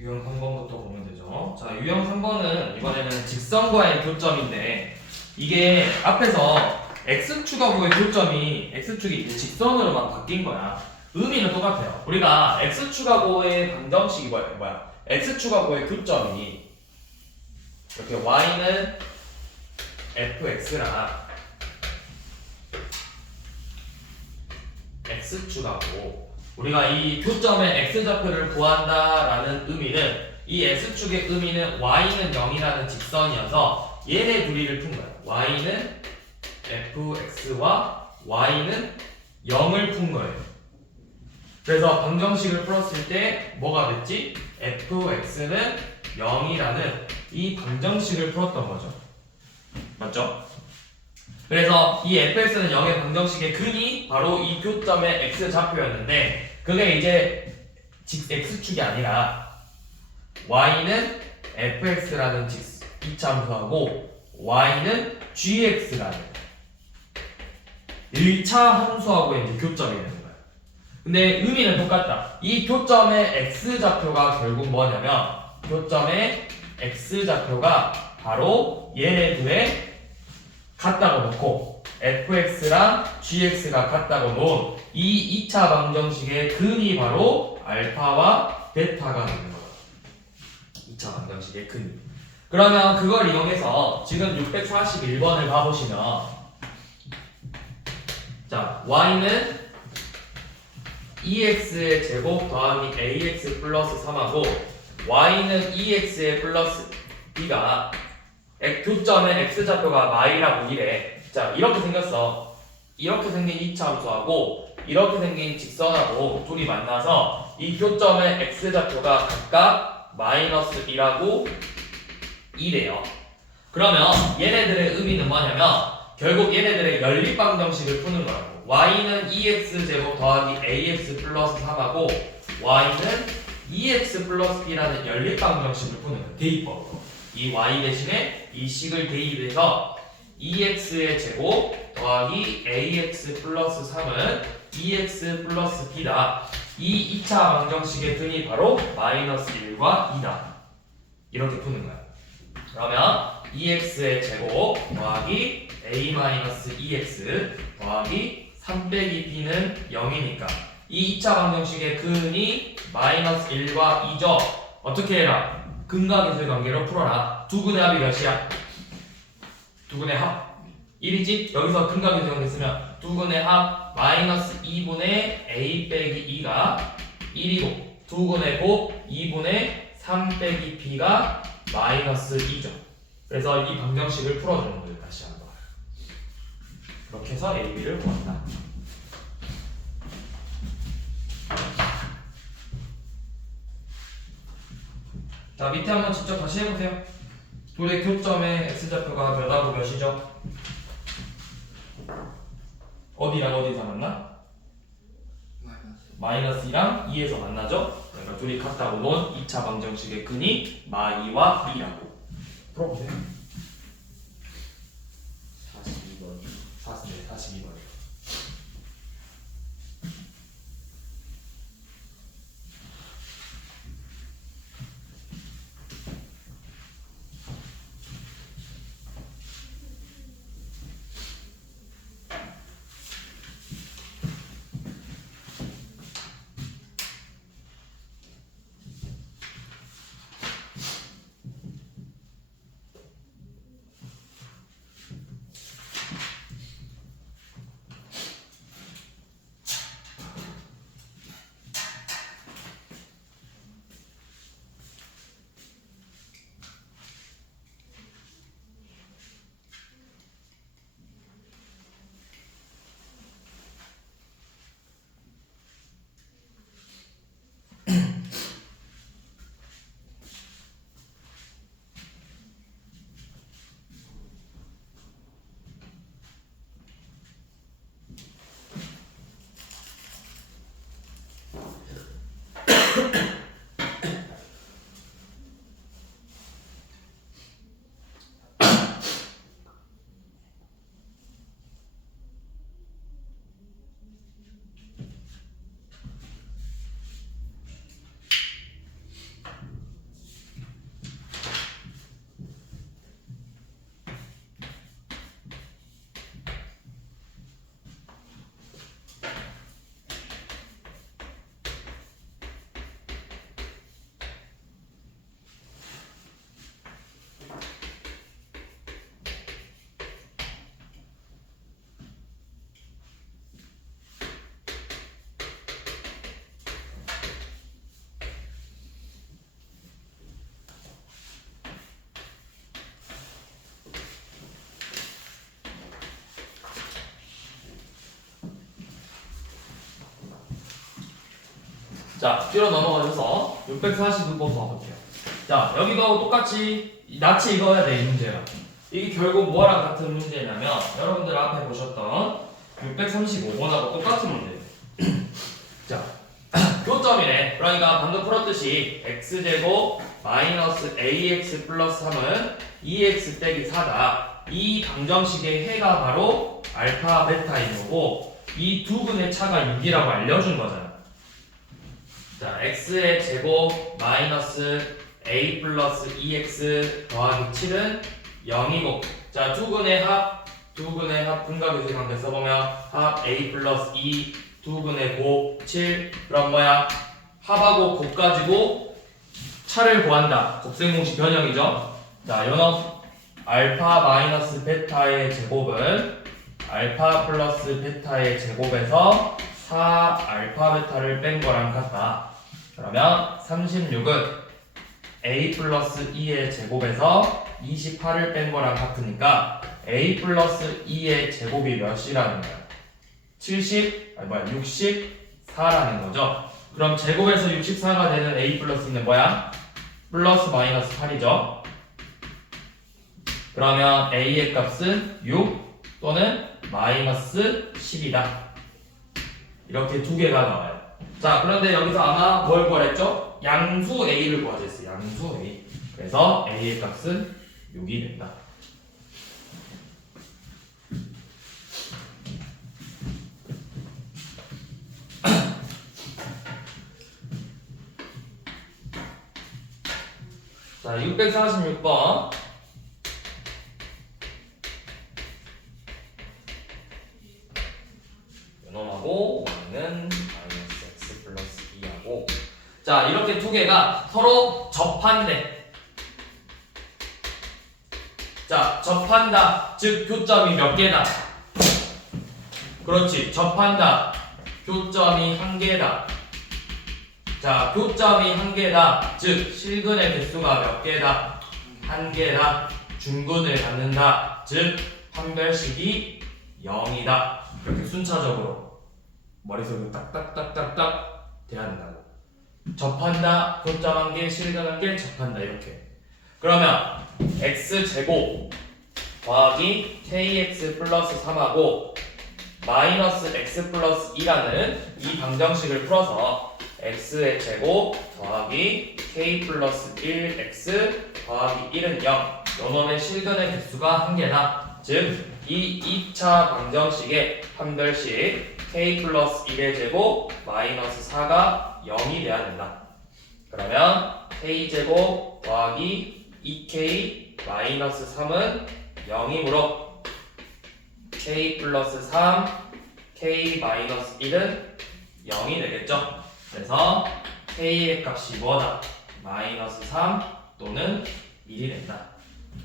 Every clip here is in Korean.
유형 3번부터 보면 되죠. 자, 유형 3번은 이번에는 직선과의 교점인데 이게 앞에서 x축하고의 교점이 x축이 이제 직선으로만 바뀐 거야. 의미는 똑같아요. 우리가 x축하고의 방정식이 뭐야? x축하고의 교점이 이렇게 y는 fx랑 x축하고 우리가 이 교점의 x좌표를 구한다라는 의미는 이 x축의 의미는 y는 0이라는 직선이어서 얘네 둘이를 푼 거야. y는 fx와 y는 0을 푼 거예요. 그래서 방정식을 풀었을 때 뭐가 됐지? fx는 0이라는 이 방정식을 풀었던 거죠. 맞죠? 그래서 이 fx는 0의 방정식의 근이 바로 이 교점의 x좌표였는데 그게 이제 x축이 아니라 y는 fx라는 이차함수하고 y는 gx라는 1차 함수하고의 이제 교점이 되는 거예요. 근데 의미는 똑같다. 이 교점의 x좌표가 결국 뭐냐면 교점의 x좌표가 바로 얘네 둘의 같다고 놓고 fx랑 gx가 같다고 놓은 이 2차 방정식의 근이 바로 알파와 베타가 되는 거예요. 2차 방정식의 근. 그러면 그걸 이용해서 지금 641번을 봐보시면 자, y는 ex의 제곱 더하기 ax 플러스 3하고 y는 ex의 플러스 b가 교점의 x좌표가 y라고 이래. 자, 이렇게 생겼어. 이렇게 생긴 2차 함수하고 이렇게 생긴 직선하고 둘이 만나서 이 교점의 x좌표가 각각 마이너스 1하고 2래요. 그러면 얘네들의 의미는 뭐냐면 결국 얘네들의 연립방정식을 푸는 거라고. y는 2x제곱 더하기 ax 플러스 3하고 y는 2x 플러스 b라는 연립방정식을 푸는 거예요. 대입법으로. 이 y 대신에 이 식을 대입해서 2x의 제곱 더하기 ax 플러스 3은 2x 플러스 b다. 이 2차 방정식의 근이 바로 마이너스 1과 2다. 이렇게 푸는 거야. 그러면 2x의 제곱 더하기 a-2x 더하기 3 빼기 b는 0이니까 이 2차 방정식의 근이 마이너스 1과 2죠. 어떻게 해라? 근과 계수의 관계로 풀어라. 두근의 합이 몇이야? 두근의 합 1이지? 여기서 근과 계수의 관계 쓰면 두근의 합 마이너스 2분의 a 빼기 2가 1이고 두근의 곱 2분의 3 빼기 b가 마이너스 2죠. 그래서 이 방정식을 풀어주는 거예요. 다시 한번 그렇게 해서 a, b를 구한다. 자, 밑에 한번 직접 다시 해보세요. 둘의 교점의 x좌표가 몇하고 몇이죠? 어디랑 어디서 만나? 마이너스 2랑 2에서 만나죠? 그러니까 둘이 같다고 놓은 2차 방정식의 근이 마2와 2라고 풀어보세요. 42번이요. 자, 뒤로 넘어가셔서 646번 봐볼게요. 자, 여기도 똑같이 낯이 읽어야 돼, 이 문제가. 이게 결국 뭐랑 같은 문제냐면 여러분들 앞에 보셨던 635번하고 똑같은 문제예요. 자, 교점이네. 그러니까 방금 풀었듯이 x제곱 마이너스 ax 플러스 3은 2x 빼기 4다. 이 방정식의 해가 바로 알파 베타인 거고 이 두 분의 차가 6이라고 알려준 거잖아. 자, x의 제곱 마이너스 a 플러스 2x 더하기 7은 0이고 자, 두 분의 합 분각유수 관계 써보면 합 a 플러스 2 두 분의 곱 7 그럼 뭐야? 합하고 곱 가지고 차를 구한다. 곱셈공식 변형이죠. 자, 요놈 알파 마이너스 베타의 제곱은 알파 플러스 베타의 제곱에서 4 알파 베타를 뺀 거랑 같다. 그러면 36은 a 플러스 2의 제곱에서 28을 뺀 거랑 같으니까 a 플러스 2의 제곱이 몇이라는 거야? 64라는 거죠. 그럼 제곱에서 64가 되는 a 플러스 2는 뭐야? 플러스 마이너스 8이죠. 그러면 a의 값은 6 또는 마이너스 10이다. 이렇게 두 개가 나와요. 자, 그런데 여기서 아마 뭘 구하랬죠? 양수 a를 구하자 했어요. 양수 a. 그래서 a의 값은 6이 된다. 자, 646번. 요놈하고 y는 마이너스 x 플러스 2하고 자, 이렇게 두 개가 서로 접한대. 자, 접한다. 즉 교점이 몇 개다? 그렇지. 접한다. 교점이 한 개다. 자, 교점이 한 개다. 즉 실근의 개수가 몇 개다? 한 개다. 중근을 갖는다. 즉 판별식이 0이다. 이렇게 순차적으로 머릿속에 딱딱딱딱딱 돼야 된다고. 접한다. 교점 한 개, 실근 한 개, 접한다. 이렇게. 그러면 x제곱 더하기 kx 플러스 3하고 마이너스 x 플러스 2라는 이 방정식을 풀어서 x의 제곱 더하기 k 플러스 1x 더하기 1은 0 요놈의 실근의 개수가 한 개다. 즉 이 2차 방정식의 판별식 k 플러스 1의 제곱 마이너스 4가 0이 돼야 된다. 그러면 k제곱 더하기 2k 마이너스 3은 0이므로 k 플러스 3 k 마이너스 1은 0이 되겠죠. 그래서 k의 값이 뭐다? 마이너스 3 또는 1이 된다.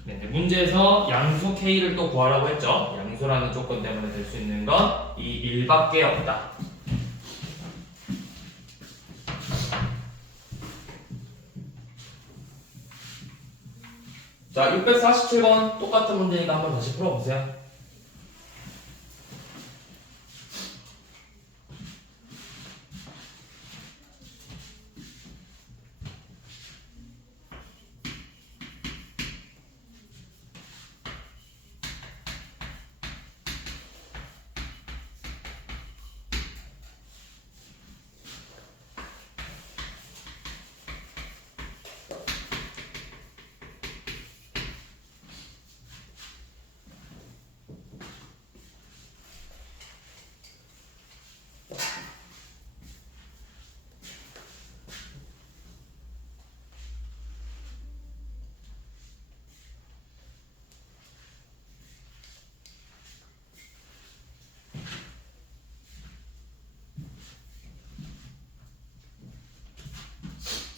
네, 문제에서 양수 k를 또 구하라고 했죠. 양수라는 조건 때문에 될 수 있는 건 이 1밖에 없다. 자, 647번 똑같은 문제니까 한번 다시 풀어보세요.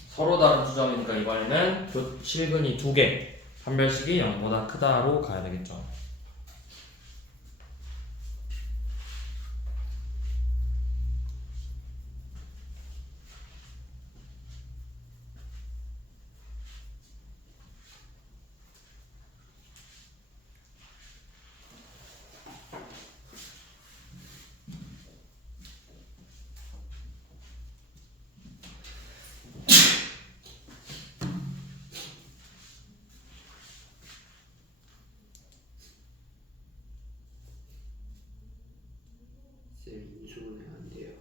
서로 다른 수점이니까 이번에는 실근이 2개, 판별식이 0보다 크다로 가야 되겠죠. 쌤 인수분해 안 돼요.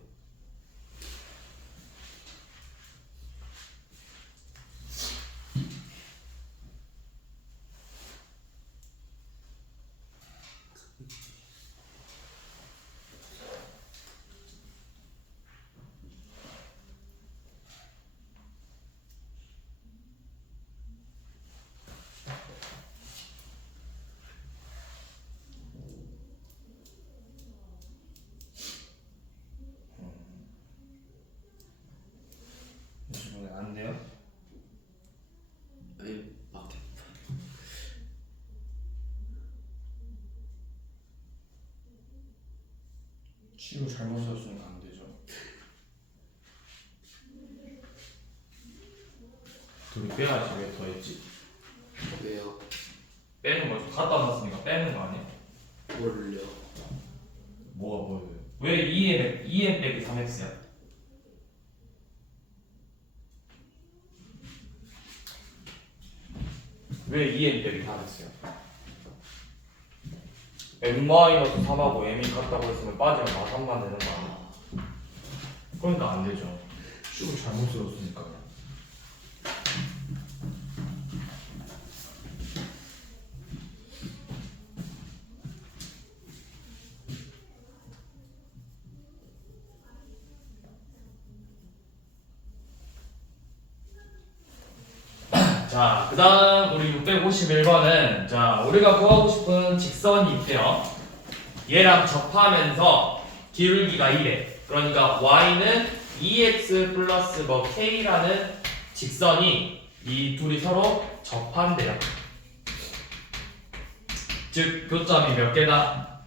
인수분해 안 돼요? 아니 맞게. 치유 잘못 썼으니까 안 되죠. 둘이 빼야지. 왜 더했지? 왜요? 빼는 거죠. 갖다 놨으니까 빼는 거 아니야? 뭘요? 뭐가 뭐예요? 왜 2n 빼기 3x야? 왜 2n 빼기 3x야? n-3하고 m이 같다고 했으면 빠지면 마삼만 되는 거 아니야? 그러니까 안 되죠. 치유 잘못 썼으니까. 자, 그 다음 우리 651번은 자, 우리가 구하고 싶은 직선이 있대요. 얘랑 접하면서 기울기가 2래. 그러니까 y는 2x 플러스 뭐 k라는 직선이 이 둘이 서로 접한대요. 즉 교점이 몇 개다?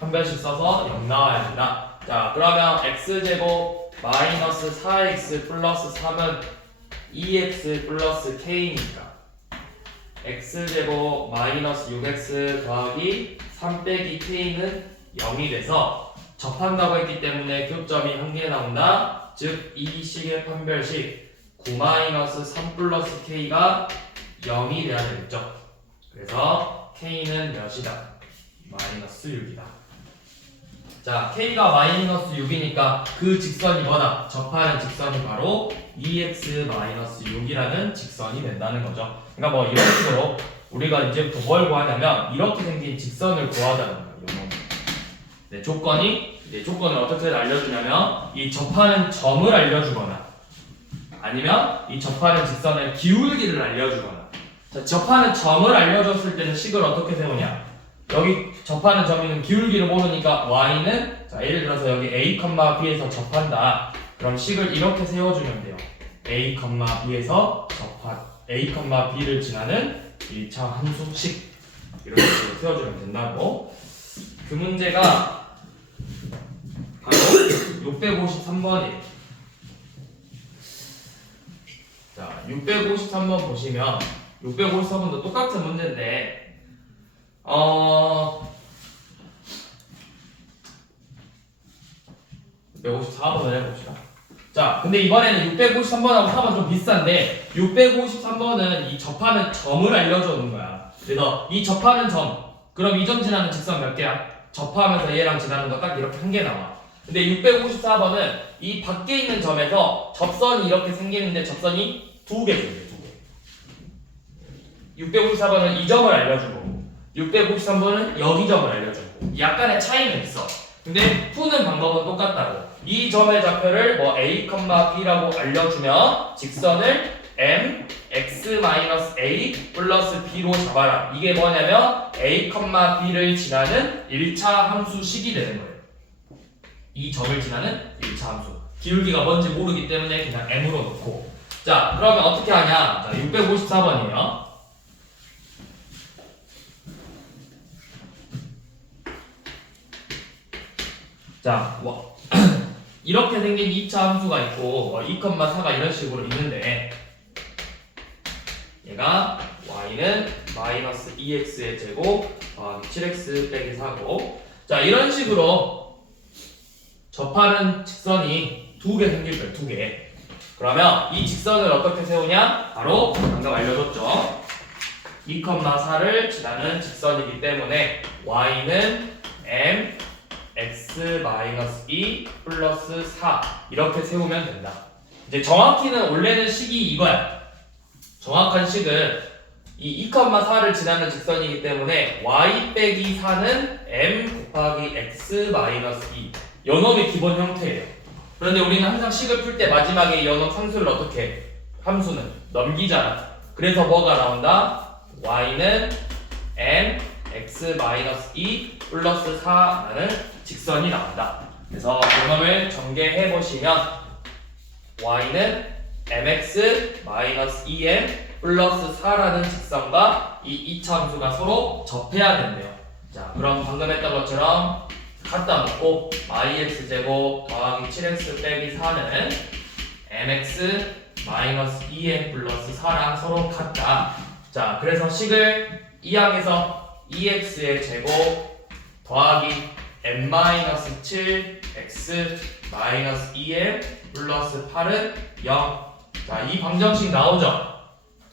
한 변씩 써서 0 나와야 된다. 자, 그러면 x제곱 마이너스 4x 플러스 3은 2x 플러스 k니까 x제곱 마이너스 6x 더하기 3 빼기 k는 0이 돼서 접한다고 했기 때문에 교점이 한 개 나온다. 즉 이 식의 판별식 9 마이너스 3 플러스 k가 0이 돼야 되겠죠. 그래서 k는 몇이다? 마이너스 6이다. 자, k가 마이너스 6이니까 그 직선이 뭐다? 접하는 직선이 바로 2x-6이라는 직선이 된다는 거죠. 그러니까 뭐 이런 식으로 우리가 이제부터 뭘 구하냐면 이렇게 생긴 직선을 구하자는 거예요. 네, 조건을 어떻게 알려주냐면 이 접하는 점을 알려주거나 아니면 이 접하는 직선의 기울기를 알려주거나. 자, 접하는 점을 알려줬을 때는 식을 어떻게 세우냐? 여기 접하는 점이는 기울기를 모르니까 y는 자, 예를 들어서 여기 a, b에서 접한다. 그럼 식을 이렇게 세워주면 돼요. a, b에서 a, b를 지나는 1차 함수식 이렇게 식으로 세워주면 된다고. 그 문제가 바로 653번이에요. 자, 653번 보시면 653번도 똑같은 문제인데 654번을 해봅시다. 자, 근데 이번에는 653번하고 4번 좀 비슷한데 653번은 이 접하는 점을 알려주는 거야. 그래서 이 접하는 점, 그럼 이 점 지나는 직선 몇 개야? 접하면서 얘랑 지나는 거 딱 이렇게 한 개 나와. 근데 654번은 이 밖에 있는 점에서 접선이 이렇게 생기는데 접선이 두 개 생겨요. 654번은 이 점을 알려주고 653번은 여기 점을 알려주고 약간의 차이는 있어. 근데 푸는 방법은 똑같다고. 이 점의 좌표를 뭐 a, b라고 알려주면 직선을 m, x-a 플러스 b로 잡아라. 이게 뭐냐면 a, b를 지나는 1차 함수식이 되는 거예요. 이 점을 지나는 1차 함수. 기울기가 뭔지 모르기 때문에 그냥 m으로 놓고. 자, 그러면 어떻게 하냐? 자, 654번이에요. 자, 이렇게 생긴 2차 함수가 있고 2,4가 이런 식으로 있는데 얘가 y는 마이너스 2x의 제곱 7x 빼기 4고 자, 이런 식으로 접하는 직선이 두 개 생길 거예요. 두 개. 그러면 이 직선을 어떻게 세우냐? 바로 방금 알려줬죠. 2,4를 지나는 직선이기 때문에 y는 m x-2 플러스 4 이렇게 세우면 된다. 이제 정확히는 원래는 식이 이거야. 정확한 식은 이 2,4를 지나는 직선이기 때문에 y 빼기 4는 m 곱하기 x-2 연놈의 기본 형태예요. 그런데 우리는 항상 식을 풀 때 마지막에 연놈 상수를 어떻게 해? 함수는 넘기잖아. 그래서 뭐가 나온다? y는 m x-2 플러스 4라는 직선이 나온다. 그래서 연놈을 전개해 보시면 y는 mx-2m 플러스 4라는 직선과 이 이차함수가 서로 접해야 된대요. 자, 그럼 방금 했던 것처럼 갖다 놓고 yx제곱 더하기 7x 빼기 4는 mx-2m 플러스 4랑 서로 같다. 자, 그래서 식을 이 항에서 2x의 제곱 더하기 n-7x-2m 플러스 8은 0. 자, 이 방정식 나오죠?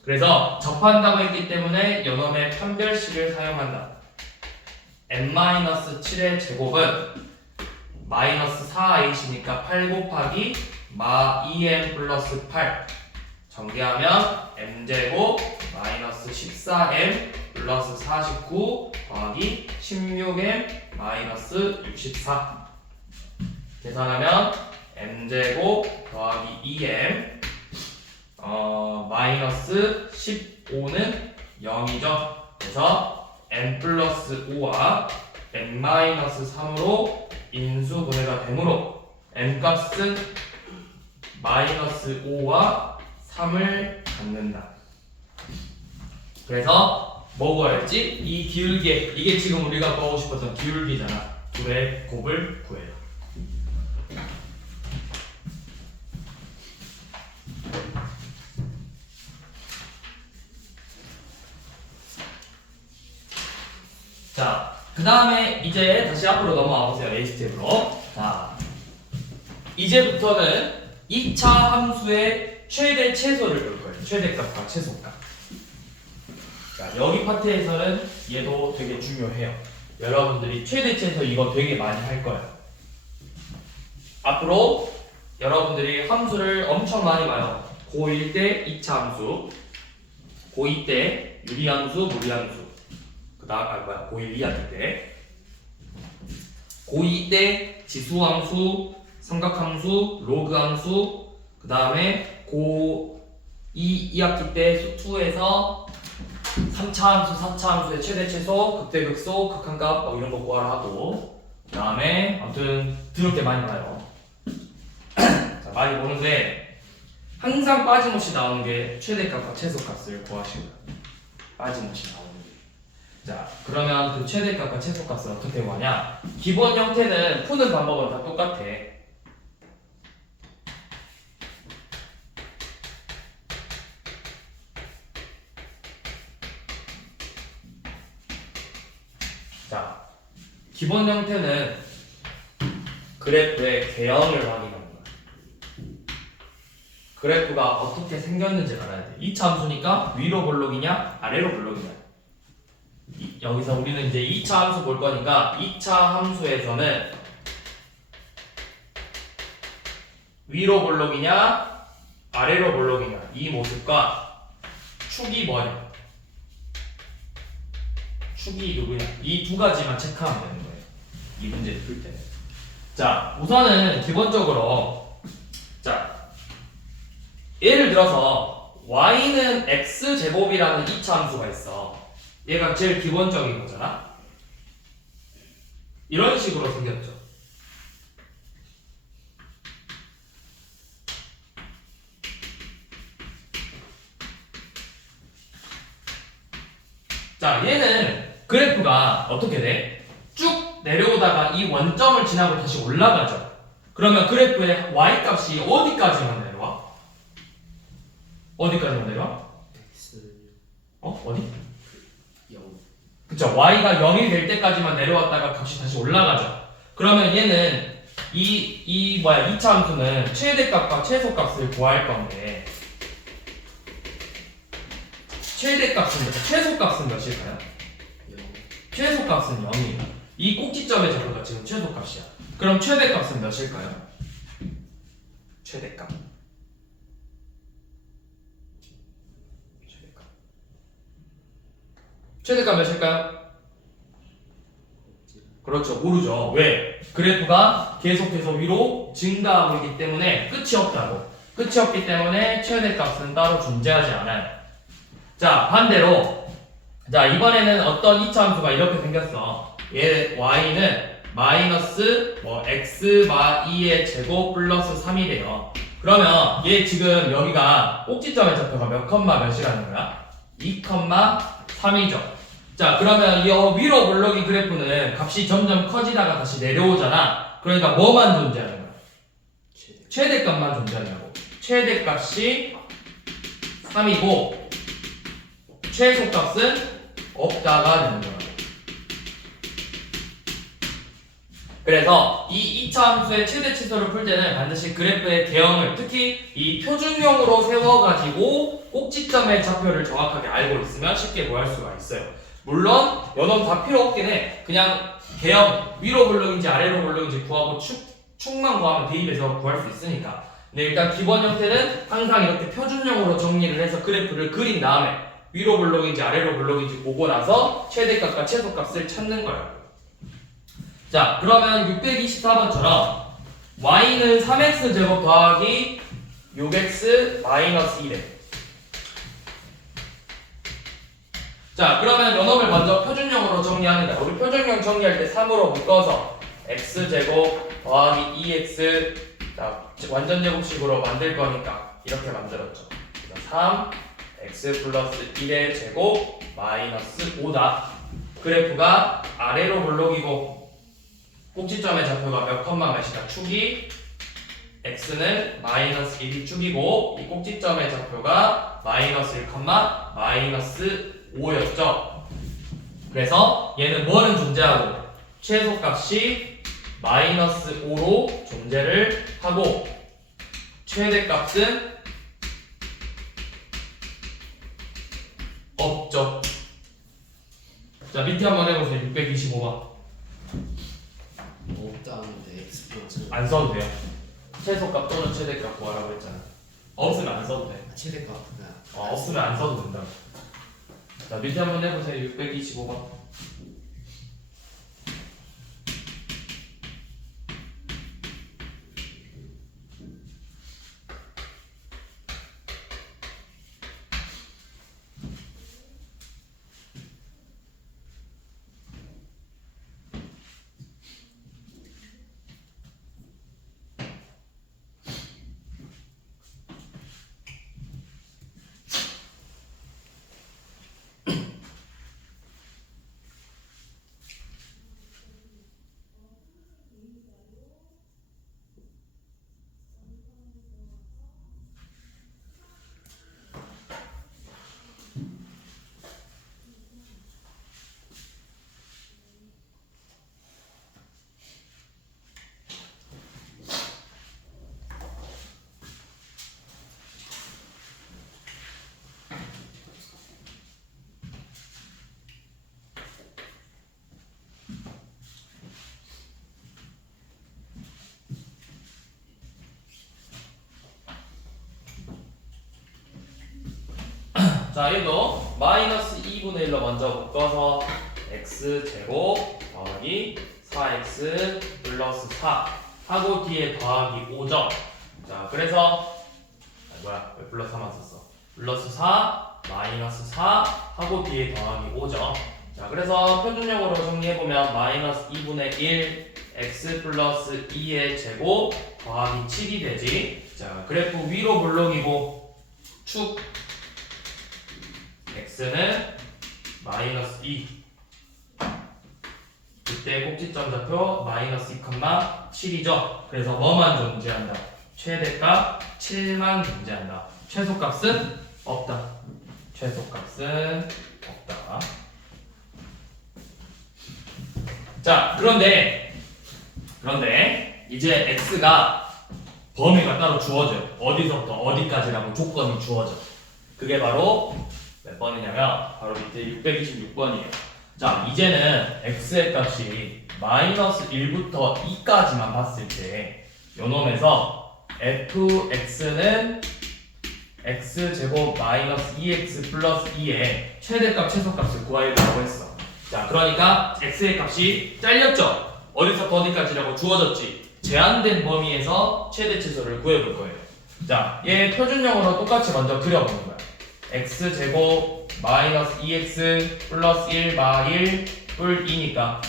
그래서 접한다고 했기 때문에 연놈의 판별식을 사용한다. n-7의 제곱은 마이너스 4h니까 8 곱하기 마 2m 플러스 8 전개하면 m제곱 마이너스 14m 플러스 49 더하기 16m 마이너스 64 계산하면 m제곱 더하기 2m 마이너스 15는 0이죠. 그래서 n 플러스 5와 n 마이너스 3으로 인수분해가 되므로 n 값은 마이너스 5와 3을 갖는다. 그래서 뭐 구할지? 이 기울기, 이게 지금 우리가 구하고 싶었던 기울기잖아. 둘의 곱을 구해요. 자, 그 다음에 이제 다시 앞으로 넘어와 보세요. A 스텝으로. 자, 이제부터는 2차 함수의 최대 최소를 볼 거예요. 최대값과 최소값. 자, 여기 파트에서는 얘도 되게 중요해요. 여러분들이 최대 최소 이거 되게 많이 할 거예요. 앞으로 여러분들이 함수를 엄청 많이 봐요. 고1 때 2차 함수, 고2 때 유리함수, 무리함수. 그 다음 고1 2학기 때 고2 때 지수함수, 삼각함수, 로그함수 그 다음에 고2 2학기 때 수2에서 3차 함수, 4차 함수의 최대 최소, 극대 극소, 극한값 뭐 이런 거 구하라 하고 그 다음에 아무튼 들을 때 많이 봐요. 자, 많이 보는데 항상 빠짐없이 나오는 게 최대값과 최소값을 구하시고요. 빠짐없이 나오는 게. 자, 그러면 그 최대값과 최소값을 어떻게 구하냐? 기본 형태는 푸는 방법은 다 똑같아. 자, 기본 형태는 그래프의 개형을 확인하는 거야. 그래프가 어떻게 생겼는지 알아야 돼. 2차 함수니까 위로 볼록이냐 아래로 볼록이냐. 여기서 우리는 이제 2차 함수 볼 거니까 2차 함수에서는 위로 볼록이냐 아래로 볼록이냐 이 모습과 축이 뭐냐 축이 누구냐 이 두 가지만 체크하면 되는 거예요. 이 문제를 풀 때는. 자, 우선은 기본적으로 자, 예를 들어서 y는 x제곱이라는 2차 함수가 있어. 얘가 제일 기본적인 거잖아. 이런 식으로 생겼죠. 자, 얘는 그래프가 어떻게 돼? 쭉 내려오다가 이 원점을 지나고 다시 올라가죠. 그러면 그래프의 y 값이 어디까지만 내려와? 어디까지만 내려와? x는요 어디? 0. 그쵸, y가 0이 될 때까지만 내려왔다가 값이 다시 올라가죠. 그러면 얘는 이 2차 함수는 최대값과 최소값을 구할 건데 최소값은 몇일까요? 0. 최소값은 0이에요. 이 꼭지점의 좌표가 지금 최소값이야. 그럼 최대값은 몇일까요? 최대값. 최대값 몇일까요? 그렇죠. 모르죠. 왜? 그래프가 계속해서 위로 증가하고 있기 때문에 끝이 없다고. 끝이 없기 때문에 최대값은 따로 존재하지 않아요. 자, 반대로 자, 이번에는 어떤 이차 함수가 이렇게 생겼어. 얘 y는 마이너스 x 마 2의 제곱 플러스 3이 돼요. 그러면 얘 지금 여기가 꼭지점의 좌표가 몇 컴마 몇이라는 거야? 2 컴마 3이죠. 자, 그러면 이 위로 물러긴 그래프는 값이 점점 커지다가 다시 내려오잖아. 그러니까 뭐만 존재하는 거야? 최대값만 존재하냐고. 최대값이 3이고 최소값은 없다가 되는 거야. 그래서 이 2차 함수의 최대 치수를 풀 때는 반드시 그래프의 개형을 특히 이 표준형으로 세워가지고 꼭지점의 좌표를 정확하게 알고 있으면 쉽게 구할 수가 있어요. 물론 연원 다 필요 없긴 해. 그냥 개형 위로 블록인지 아래로 블록인지 구하고 축만 구하면 대입해서 구할 수 있으니까. 근데 일단 기본 형태는 항상 이렇게 표준형으로 정리를 해서 그래프를 그린 다음에 위로 블록인지 아래로 블록인지 보고 나서 최대값과 최소값을 찾는 거예요. 자, 그러면 624번처럼 y는 3x 제곱 더하기 6x 마이너스 1에 자, 그러면 요놈을 먼저 표준형으로 정리하는 거야. 우리 표준형 정리할 때 3으로 묶어서 x제곱 더하기 2x 자, 완전 제곱식으로 만들 거니까 이렇게 만들었죠. 3 x 플러스 1의 제곱 마이너스 5다. 그래프가 아래로 블록이고 꼭지점의 좌표가 몇 컴마 몇이다. 축이 x는 마이너스 1이 축이고 이 꼭지점의 좌표가 마이너스 1 컴마 마이너스 5였죠. 그래서 얘는 뭐는 존재하고 최소값이 마이너스 5로 존재를 하고 최대값은 없죠. 자, 밑에 한번 해보세요. 625번 없다는데 x 플러스 안 써도 돼요. 최소값 또는 최대값 구하라고 했잖아. 없으면 안 써도 돼. 최대값 없으면 안 써도 된다. 자, 밑에 한번 해보세요. 625번. 자, 얘도 마이너스 2분의 1로 먼저 묶어서 x제곱 더하기 4x 플러스 4 하고 뒤에 더하기 5죠. 자, 그래서 왜 플러스 4만 썼어? 플러스 4 마이너스 4 하고 뒤에 더하기 5죠. 자, 그래서 표준형으로 정리해보면 마이너스 2분의 1 x 플러스 2의 제곱 더하기 7이 되지. 자, 그래프 위로 블록이고 축 x는 마이너스 2 그때 꼭지점 좌표 마이너스 2, 7이죠. 그래서 뭐만 존재한다? 최대값 7만 존재한다. 최소값은 없다. 최소값은 없다. 자, 그런데 이제 x가 범위가 따로 주어져요. 어디서부터 어디까지라고 조건이 주어져. 그게 바로 몇 번이냐면 바로 밑에 626번이에요. 자, 이제는 x의 값이 마이너스 1부터 2까지만 봤을 때 요놈에서 fx는 x제곱 마이너스 2x 플러스 2의 최대값 최소값을 구하려고 했어. 자, 그러니까 x의 값이 잘렸죠? 어디서부터 어디까지라고 주어졌지? 제한된 범위에서 최대 최소를 구해볼 거예요. 자, 얘 표준형으로 똑같이 먼저 그려보는 거야. x제곱 마이너스 2x 플러스 1 마1 뿔 2니까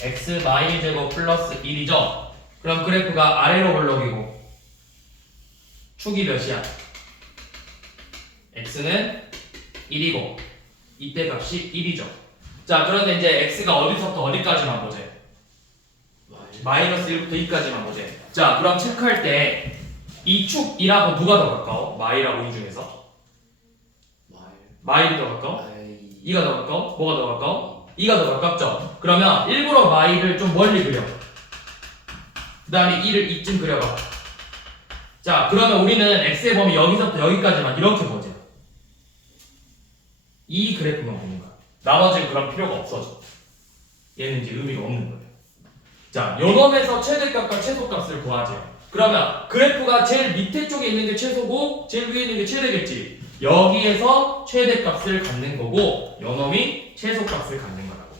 x 마1 제곱 플러스 1이죠? 그럼 그래프가 아래로 볼록이고 축이 몇이야? x는 1이고 이때 값이 1이죠. 자, 그런데 이제 x가 어디서부터 어디까지만 보재? 마이너스 1부터 2까지만 보재. 자, 그럼 체크할 때 이 축 2라고 누가 더 가까워? 마이라고 이 중에서? 마일이 더 가까워? 2가 더 가까워? 뭐가 더 가까워? 2가 더 가깝죠? 그러면 일부러 마일을 좀 멀리 그려. 그 다음에 2를 이쯤 그려봐. 자, 그러면 우리는 x의 범위 여기서부터 여기까지만 이렇게 보자. 이 그래프만 보는 거야. 나머지는 그런 필요가 없어져. 얘는 이제 의미가 없는 거예요. 자, 요놈에서 최대값과 최소값을 구하죠. 그러면 그래프가 제일 밑에 쪽에 있는 게 최소고 제일 위에 있는 게 최대겠지. 여기에서 최대값을 갖는 거고 요놈이 최소값을 갖는 거라고.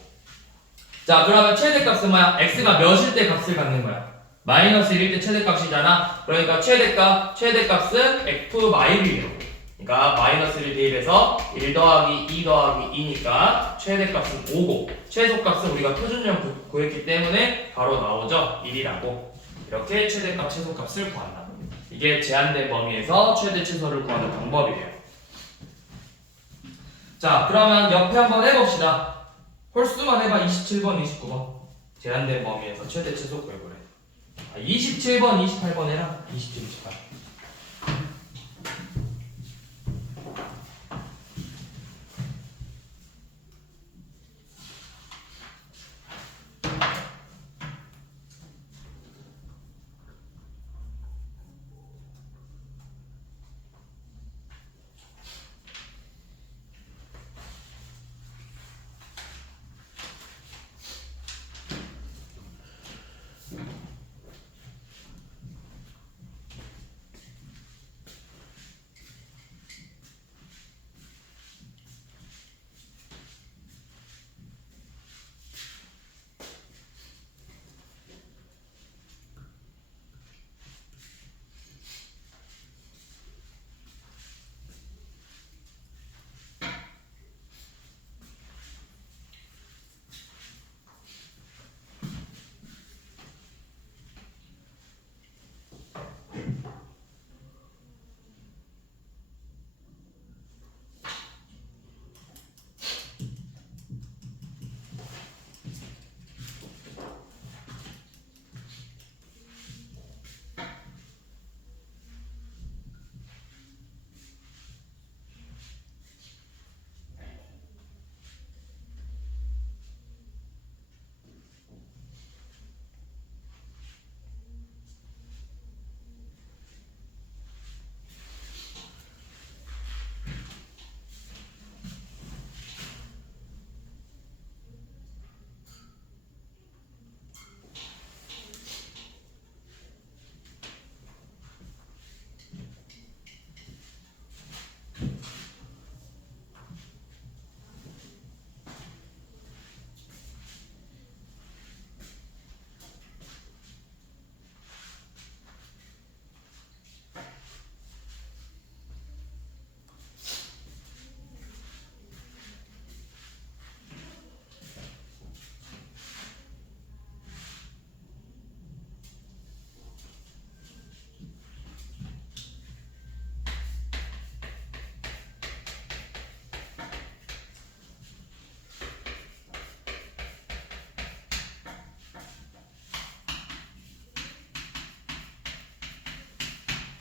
자, 그러면 최대값은 뭐야? x가 몇일 때 값을 갖는 거야? 마이너스 1일 때 최대값이잖아. 그러니까 최대값은 f 마일이에요. 그러니까 마이너스 1 대입해서 1 더하기 2 더하기 2니까 최대값은 5고 최소값은 우리가 표준형 구했기 때문에 바로 나오죠. 1이라고. 이렇게 최대값 최소값을 구한다. 이게 제한된 범위에서 최대 최소를 구하는 방법이에요. 자, 그러면 옆에 한번 해봅시다. 홀수만 해봐. 27번, 29번. 제한된 범위에서 최대 최소 구해보래. 27번, 28번 해라. 27, 28.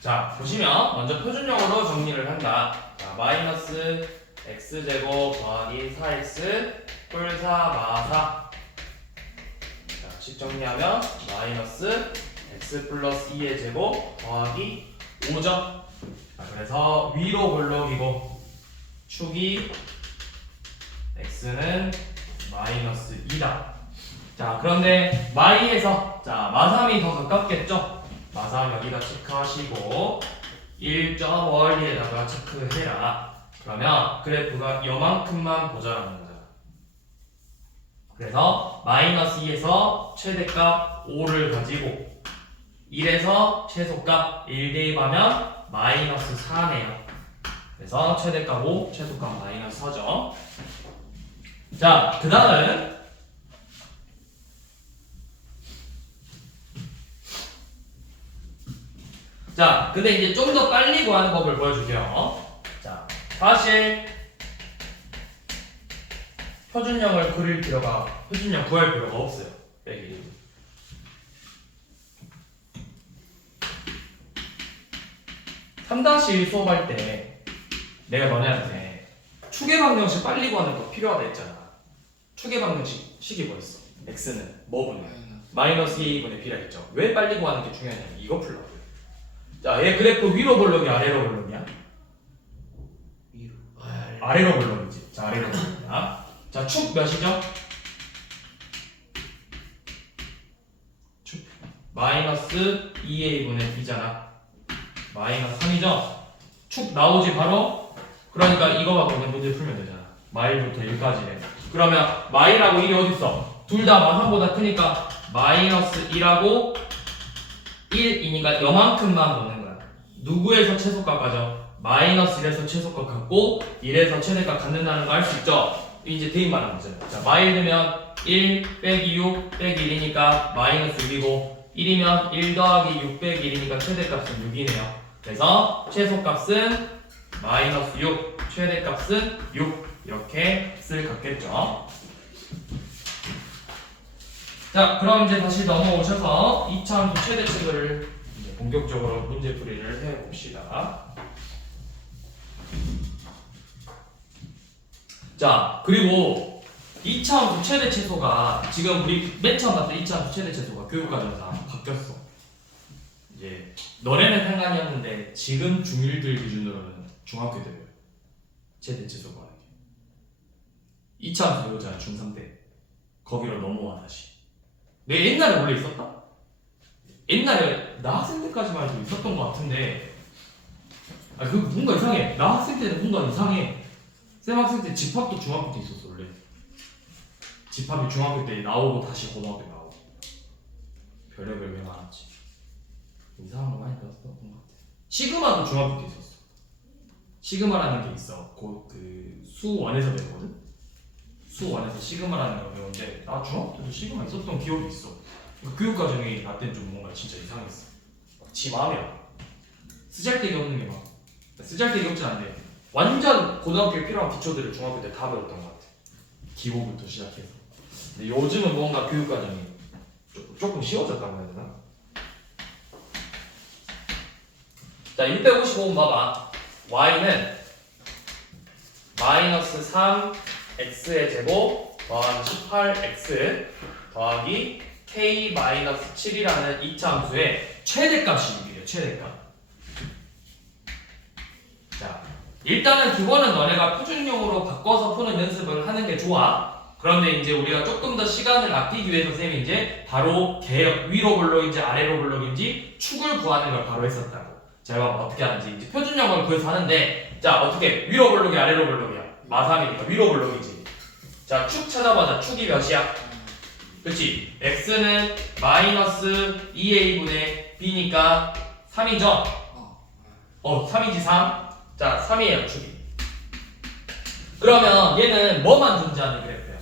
자, 보시면 먼저 표준형으로 정리를 한다. 자, 마이너스 x제곱 더하기 4x 뿔 4 마 4. 자, 식 정리하면 마이너스 x 플러스 2의 제곱 더하기 5죠. 자, 그래서 위로 볼록이고 축이 x는 마이너스 2다. 자, 그런데 마이에서 자 마3이 더 가깝겠죠? 마3 여기다 체크하시고 1.5R에다가 체크해라. 그러면 그래프가 요만큼만 보자라는 거잖아. 그래서 마이너스 2에서 최대값 5를 가지고 1에서 최소값 1 대입하면 마이너스 4네요. 그래서 최대값 5, 최소값 마이너스 4죠. 자, 그 다음 자, 근데 이제 좀 더 빨리 구하는 법을 보여줄게요. 자, 사실 표준형을 구할 필요가 없어요. 빼기 3-1 수업할 때 내가 너네한테 추계 방정식 빨리 구하는 거 필요하다 했잖아. 추계 방정식 식이 뭐였어? x는 뭐분의 마이너스 2분의 b라 했죠. 왜 빨리 구하는 게 중요하냐면 이거 풀라고요. 자, 얘 그래프 위로 볼록이 아래로 볼록이야? 위로. 아래로 볼록이지. 자, 아래로 볼록이야. 자, 축 몇이죠? 축 마이너스 2a분의 b잖아. 마이너스 3이죠? 축 나오지 바로? 그러니까 이거 갖고 그냥 문제 풀면 되잖아. 마일부터 1까지래. 그러면 마일하고 1이 어딨어? 둘 다 마3보다 크니까 마이너스 1하고 1이니까 요만큼만 보는 거야. 누구에서 최소값 가죠? 마이너스 1에서 최소값 갖고 1에서 최대값 갖는다는 거 알 수 있죠? 이제 대입만 하면 되죠. 자, 마일 되면 1 빼기 6 빼기 1이니까 마이너스 6이고 1이면 1 더하기 6 빼기 1이니까 최대값은 6이네요. 그래서 최소값은 마이너스 6, 최대값은 6 이렇게 값을 갖겠죠. 자, 그럼 이제 다시 넘어오셔서 2차함수 최대치를 이제 본격적으로 문제풀이를 해봅시다. 자, 그리고 2차함수 최대치소가 지금 우리 맨 처음 봤던 2차함수 최대치소가 교육과정상 바뀌었어. 이제 너네는 상관이었는데 지금 중1들 기준으로는 중학교들 최대치소가 하는 게 2차함수 배우잖아 중3 때. 거기로 넘어와 다시. 내 옛날에 원래 있었다? 옛날에 나 학생 때까지만 해도 있었던 것 같은데 그 뭔가 이상해. 나 학생 때는 뭔가 이상해. 쌤 학생 때 집합도 중학교 때 있었어 원래. 집합이 중학교 때 나오고 다시 고등학교 때 나오고 별의별 게 많았지. 이상한 거 많이 배웠던 것 같아. 시그마도 중학교 때 있었어. 시그마라는 게 있어. 그 수1에서 배우거든. 수1에서 시그마라는 걸 배우는데 나 중학교 때도 시그마 있었던 기억이 있어. 교육과정이 나 때는 좀 뭔가 진짜 이상했어. 지 마음이야. 쓰잘데기 없는 게 막 쓰잘데기 없진 않은데 완전 고등학교에 필요한 기초들을 중학교 때 다 배웠던 것 같아. 기호부터 시작해서. 근데 요즘은 뭔가 교육과정이 조금 쉬워졌다고 해야 되나? 자, 655번 봐봐. y는 마이너스 3 x의 제곱 더하기 18x 더하기 k 마이너스 7이라는 2차 함수의 최대값이 6이래요. 최대값. 자, 일단은 기본은 너네가 표준형으로 바꿔서 푸는 연습을 하는 게 좋아. 그런데 이제 우리가 조금 더 시간을 아끼기 위해서 쌤이 이제 바로 위로 볼록인지 아래로 볼록인지 축을 구하는 걸 바로 했었다고. 제가 어떻게 하는지 이제 표준형을 구해서 하는데 자, 어떻게 위로 볼록이 아래로 볼록이야? 마3이니까 위로 볼록이지. 자, 축 찾아보자. 축이 몇이야? 그치? x는 마이너스 2a분의 b니까 3이죠? 3이지 3. 자, 3이에요 축이. 그러면 얘는 뭐만 존재하는 그래프야?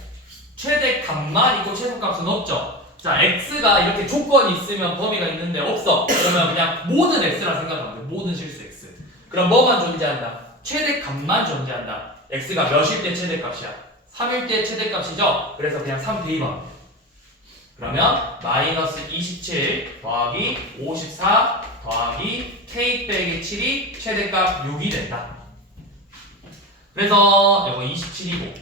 최대값만 있고 최소값은 없죠? 자, x가 이렇게 조건이 있으면 범위가 있는데 없어. 그러면 그냥 모든 x라 생각하면 돼. 모든 실수 x. 그럼 뭐만 존재한다? 최대값만 존재한다. x가 몇일 때 최대값이야? 3일 때 최대값이죠? 그래서 그냥 3 대입하면 돼. 그러면 마이너스 27 더하기 54 더하기 k 빼기 7이 최대값 6이 된다. 그래서 이거 27이고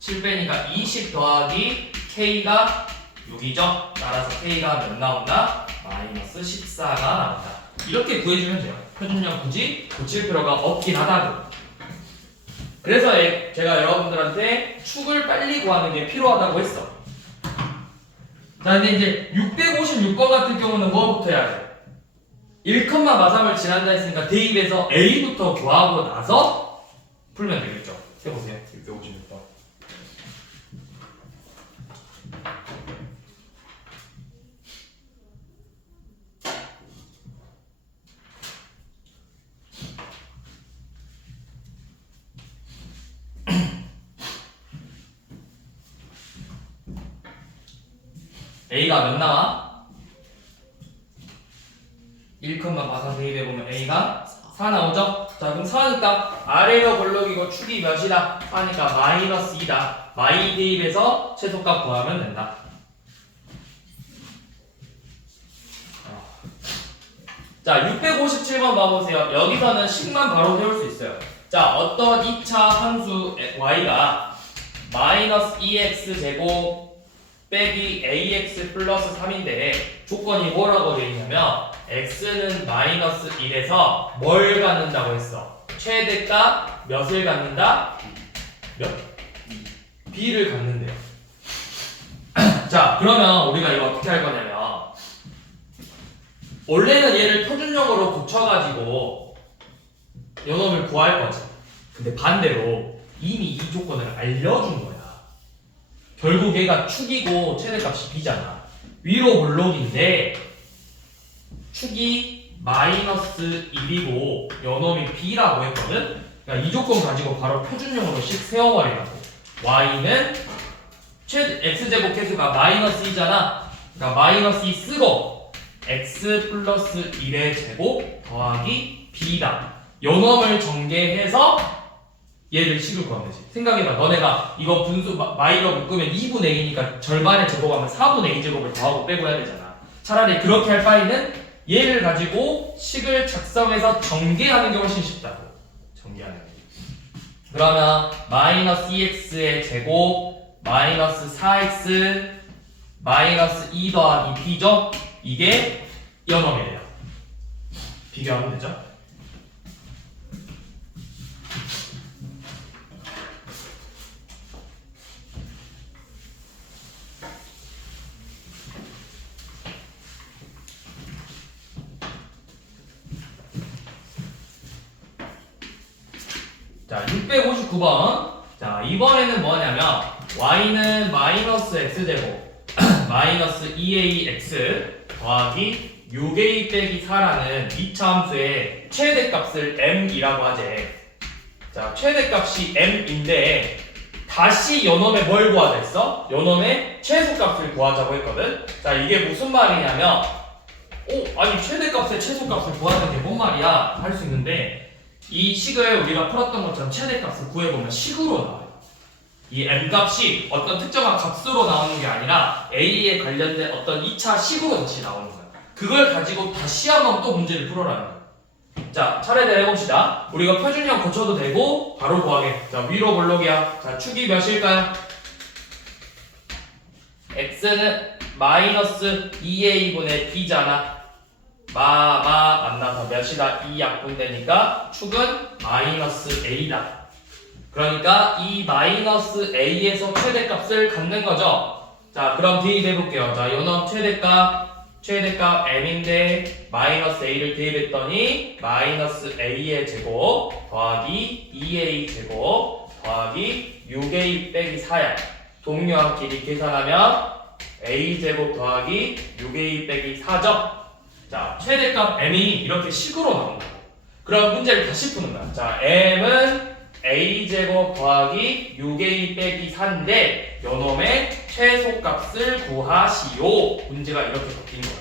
7 빼니까 20 더하기 k가 6이죠? 따라서 k가 몇 나온다? 마이너스 14가 나온다. 이렇게 구해주면 돼요. 표준형 굳이 고칠 필요가 없긴 하다고. 그래서 제가 여러분들한테 축을 빨리 구하는 게 필요하다고 했어. 자, 근데 이제 656번 같은 경우는 뭐부터 해야 돼? 1, 마삼을 지난다 했으니까 대입해서 A부터 구하고 나서 풀면 되겠죠. 해보세요. 656번. A가 몇 나와? 1, 마삼 대입해보면 A가 4 나오죠? 자, 그럼 4니까 아래로 볼록이고 축이 몇이다? 4니까 마이너스 2다. 마이 대입해서 최소값 구하면 된다. 자, 657번 봐보세요. 여기서는 식만 바로 세울 수 있어요. 자, 어떤 2차 함수 y가 마이너스 2x 제곱 빼기 ax 플러스 3인데 조건이 뭐라고 되어 있냐면 x는 마이너스 1에서 뭘 갖는다고 했어? 최대값 몇을 갖는다? 몇? b를 갖는데요. 자, 그러면 우리가 이거 어떻게 할 거냐면 원래는 얘를 표준형으로 고쳐가지고 요놈을 구할 거지. 근데 반대로 이미 이 조건을 알려준 거야. 결국 얘가 축이고 최대값이 b잖아. 위로 볼록인데 축이 마이너스 1이고 요놈이 b라고 했거든. 그러니까 이 조건 가지고 바로 표준형으로 씩 세워버리라고. y는 x제곱 계수가 마이너스 2잖아. 그러니까 마이너스 2 쓰고 x 플러스 1의 제곱 더하기 b다. 요놈을 전개해서 얘를 식을 구하면 되지. 생각해봐. 너네가 이거 분수 마이너 묶으면 2분의 2니까 절반의 제곱하면 4분의 2 제곱을 더하고 빼고 해야 되잖아. 차라리 그렇게 할 바에는 얘를 가지고 식을 작성해서 전개하는 게 훨씬 쉽다고. 전개하는 게. 그러면 마이너스 2x의 제곱 마이너스 4x 마이너스 2 더하기 b죠? 이게 연놈이래요. 비교하면 되죠? 자, 659번. 자, 이번에는 뭐냐면 y는 마이너스 x제곱 마이너스 2ax 더하기 6a 빼기 4라는 2차 함수의 최대값을 m이라고 하재. 자, 최대값이 m인데 다시 요놈의 뭘 구하자 했어? 요놈의 최소값을 구하자고 했거든. 자, 이게 무슨 말이냐면 아니 최대값의 최소값을 구하는 게 뭔 말이야? 할 수 있는데 이 식을 우리가 풀었던 것처럼 최대값을 구해보면 식으로 나와요. 이 m값이 어떤 특정한 값으로 나오는 게 아니라 a에 관련된 어떤 2차 식으로 다시 나오는 거야. 그걸 가지고 다시 한번 또 문제를 풀어라는 거야. 자, 차례대로 해봅시다. 우리가 표준형 고쳐도 되고 바로 구하게. 자, 위로 볼록이야. 자, 축이 몇일까요? x는 마이너스 2a분의 b잖아. 만나서 몇이다? 2약분되니까 축은 마이너스 a다. 그러니까 이 마이너스 a에서 최대값을 갖는 거죠. 자, 그럼 대입해볼게요. 자, 요놈 최대값 m인데 마이너스 a를 대입했더니 마이너스 a의 제곱 더하기 2a 제곱 더하기 6a 빼기 4야. 동료와 길이 계산하면 a 제곱 더하기 6a 빼기 4죠. 자, 최대값 m이 이렇게 식으로 나온 거고. 그럼 문제를 다시 푸는 거야. 자, m은 a제곱 더하기 6a 빼기 4인데 요놈의 최소값을 구하시오. 문제가 이렇게 바뀐 거야.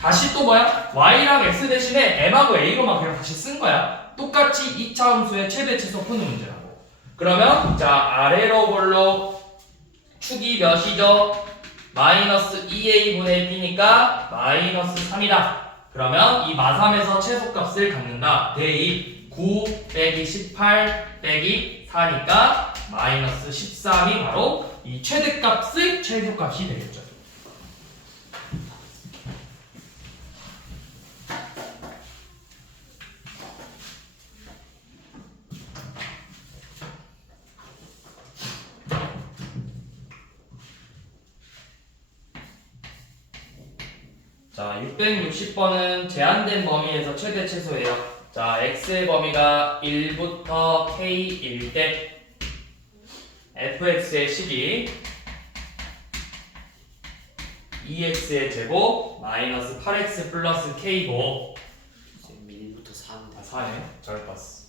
다시 또 뭐야? y랑 x 대신에 m하고 a로만 그냥 다시 쓴 거야. 똑같이 2차 함수의 최대 최소 푸는 문제라고. 그러면 자, 아래로 볼록 축이 몇이죠? 마이너스 2a분의 b니까 마이너스 3이다. 그러면 이 마3에서 최소값을 갖는다. 대입 9 빼기 18 빼기 4니까 마이너스 13이 바로 이 최대값의 최소값이 되겠죠. 자, 660번은 제한된 범위에서 최대 최소예요. 자, x의 범위가 1부터 k일 때 fx의 식이 2x의 제곱 마이너스 8x 플러스 k고 쌤 1부터 4인데. 4네. 잘 봤어.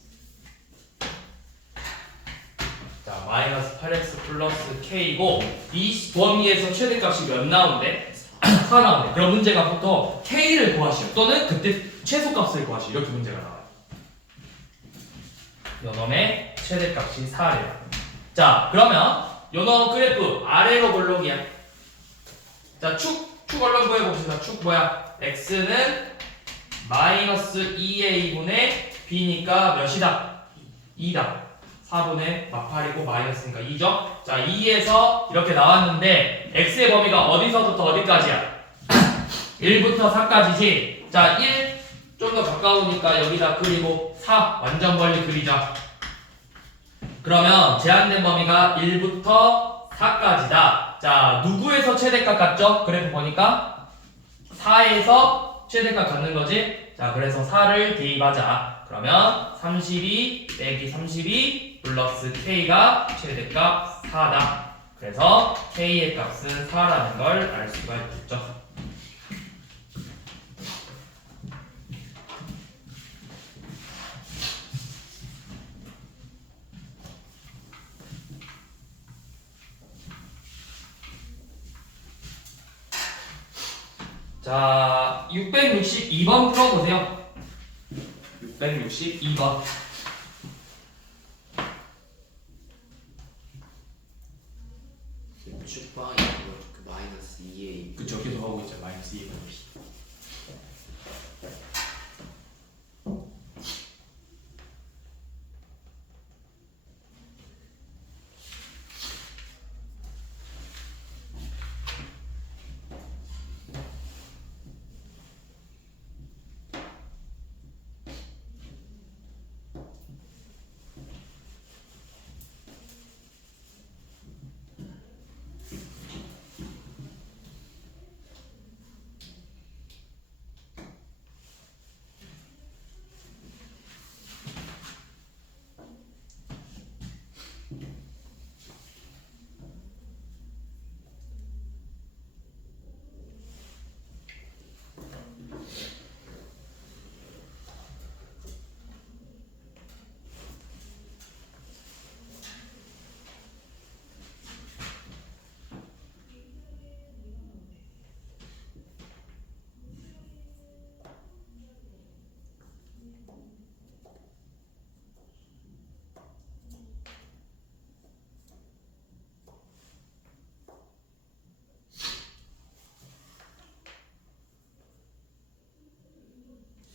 자, 마이너스 8x 플러스 k고 이 범위에서 최대값이 몇 나오는데? 4 나오네. 그럼 문제가 보통 k를 구하시오 또는 그때 최소값을 구하시오 이렇게 문제가 나와요. 요놈의 최대값이 4래요. 자, 그러면 요놈 그래프 아래로 볼록이야. 자, 축 얼른 구해봅시다. 축 뭐야? x는 마이너스 2a분의 b니까 몇이다? 2다. 4분의 막8이고 마이너스니까 2죠? 자, 2에서 이렇게 나왔는데 x의 범위가 어디서부터 어디까지야? 1부터 4까지지. 자, 1 좀 더 가까우니까 여기다 그리고 4 완전 멀리 그리자. 그러면 제한된 범위가 1부터 4까지다. 자, 누구에서 최대값 같죠? 그래프 보니까 4에서 최대값 갖는 거지. 자, 그래서 4를 대입하자. 그러면 32 빼기 32 플러스 k가 최대값 4다. 그래서 k의 값은 4라는 걸 알 수가 있겠죠. 자, 662번 풀어보세요. 662번. 쌤 축방이 그 마이너스 2a. 그쵸, 계속 하고 있죠. 마이너스 2번.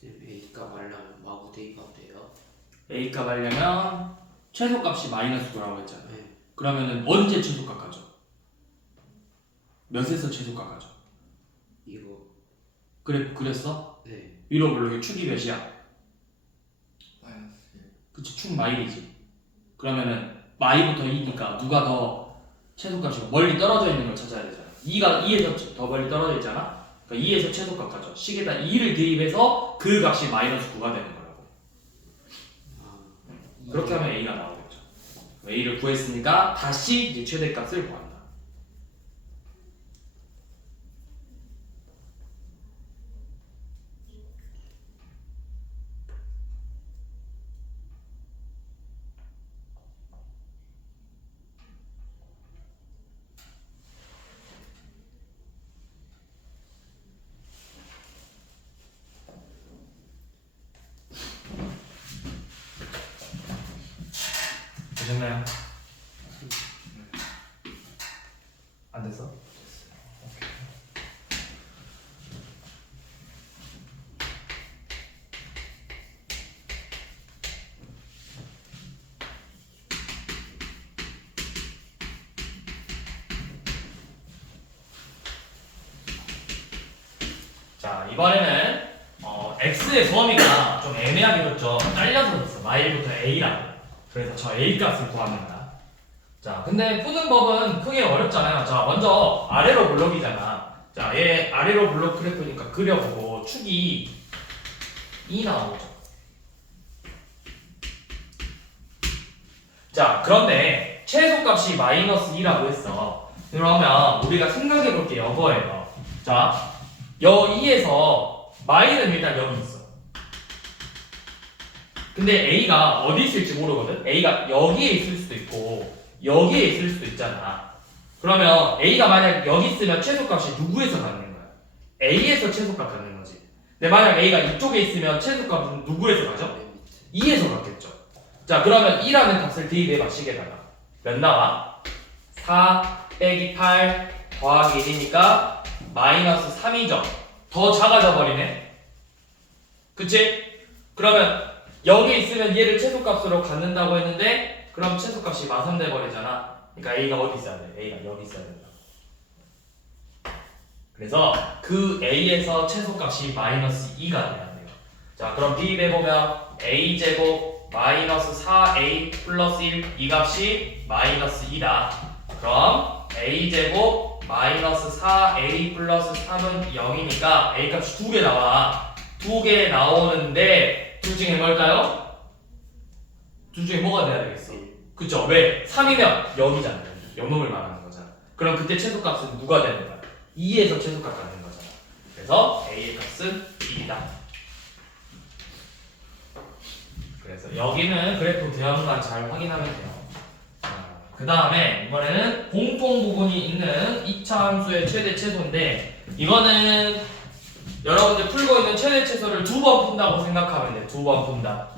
쌤 a값 알려면 마구 대입하면 돼요? A값 하려면 최소값이 마이너스 9라고 했잖아요. 네. 그러면은 언제 최소값 가죠? 몇에서 최소값 가죠? 이거. 그래, 그랬어? 네. 위로 볼록이 축이 몇이야? 마이너스 1. 그치, 축 마일이지. 그러면은 마이부터 2니까 누가 더 최소값이고 멀리 떨어져 있는 걸 찾아야 되잖아. 2가 2에서 더 멀리 떨어져 있잖아. 그러니까 2에서 최소값 가죠. 식에다 2를 대입해서 그 값이 마이너스 9가 되는 거라고. 아, 그렇게 하면 A가 나오겠죠. A를 구했으니까 다시 이제 최대값을 구한다. 되셨나요? 안 됐어? 자, 이번에는 x의 범위가 좀 애매하게 줬죠. 잘려서 줬어. 마일부터 a라고. 그래서 저 a 값을 구합니다. 자, 근데 푸는 법은 크게 어렵잖아요. 자, 먼저 아래로 블록이잖아. 자, 얘 아래로 블록 그래프니까 그려보고 축이 2 나오죠. 자, 그런데 최소값이 마이너스 2라고 했어. 그러면 우리가 생각해 볼 게 이거예요. 자, 여 2에서 마이는 일단 여기 있어. 근데 A가 어디 있을지 모르거든? A가 여기에 있을 수도 있고 여기에 있을 수도 있잖아. 그러면 A가 만약 여기 있으면 최소값이 누구에서 갖는 거야? A에서 최소값 갖는 거지. 근데 만약 A가 이쪽에 있으면 최소값은 누구에서 가죠? 맨 밑에 2에서 갖겠죠. 자, 그러면 2라는 값을 대입해봐, 식에다가. 몇 나와? 4 빼기 8 더하기 1이니까 마이너스 3이죠. 더 작아져 버리네. 그치? 그러면 여기 있으면 얘를 최소값으로 갖는다고 했는데 그럼 최소값이 마산돼 버리잖아. 그러니까 A가 어디 있어야 돼? A가 여기 있어야 된다. 그래서 그 A에서 최소값이 마이너스 2가 돼야 돼요. 자, 그럼 대입해보면 A제곱 마이너스 4A 플러스 1 이 값이 마이너스 2다. 그럼 A제곱 마이너스 4A 플러스 3은 0이니까 A 값이 2개 나와. 2개 나오는데 둘 중에 뭘까요? 둘 중에 뭐가 돼야 되겠어? 그쵸? 왜? 3이면 0이잖아. 요놈을 말하는 거잖아. 그럼 그때 최소값은 누가 되는 거야? 2에서 최소값 갖는 거잖아. 그래서 A의 값은 1이다. 그래서 여기는 그래프 대형만 잘 확인하면 돼요. 그 다음에 이번에는 공통 부분이 있는 2차 함수의 최대 최소인데 이거는 여러분들 풀고 있는 최대 최소를 2번 푼다고 생각하면 돼. 2번 푼다.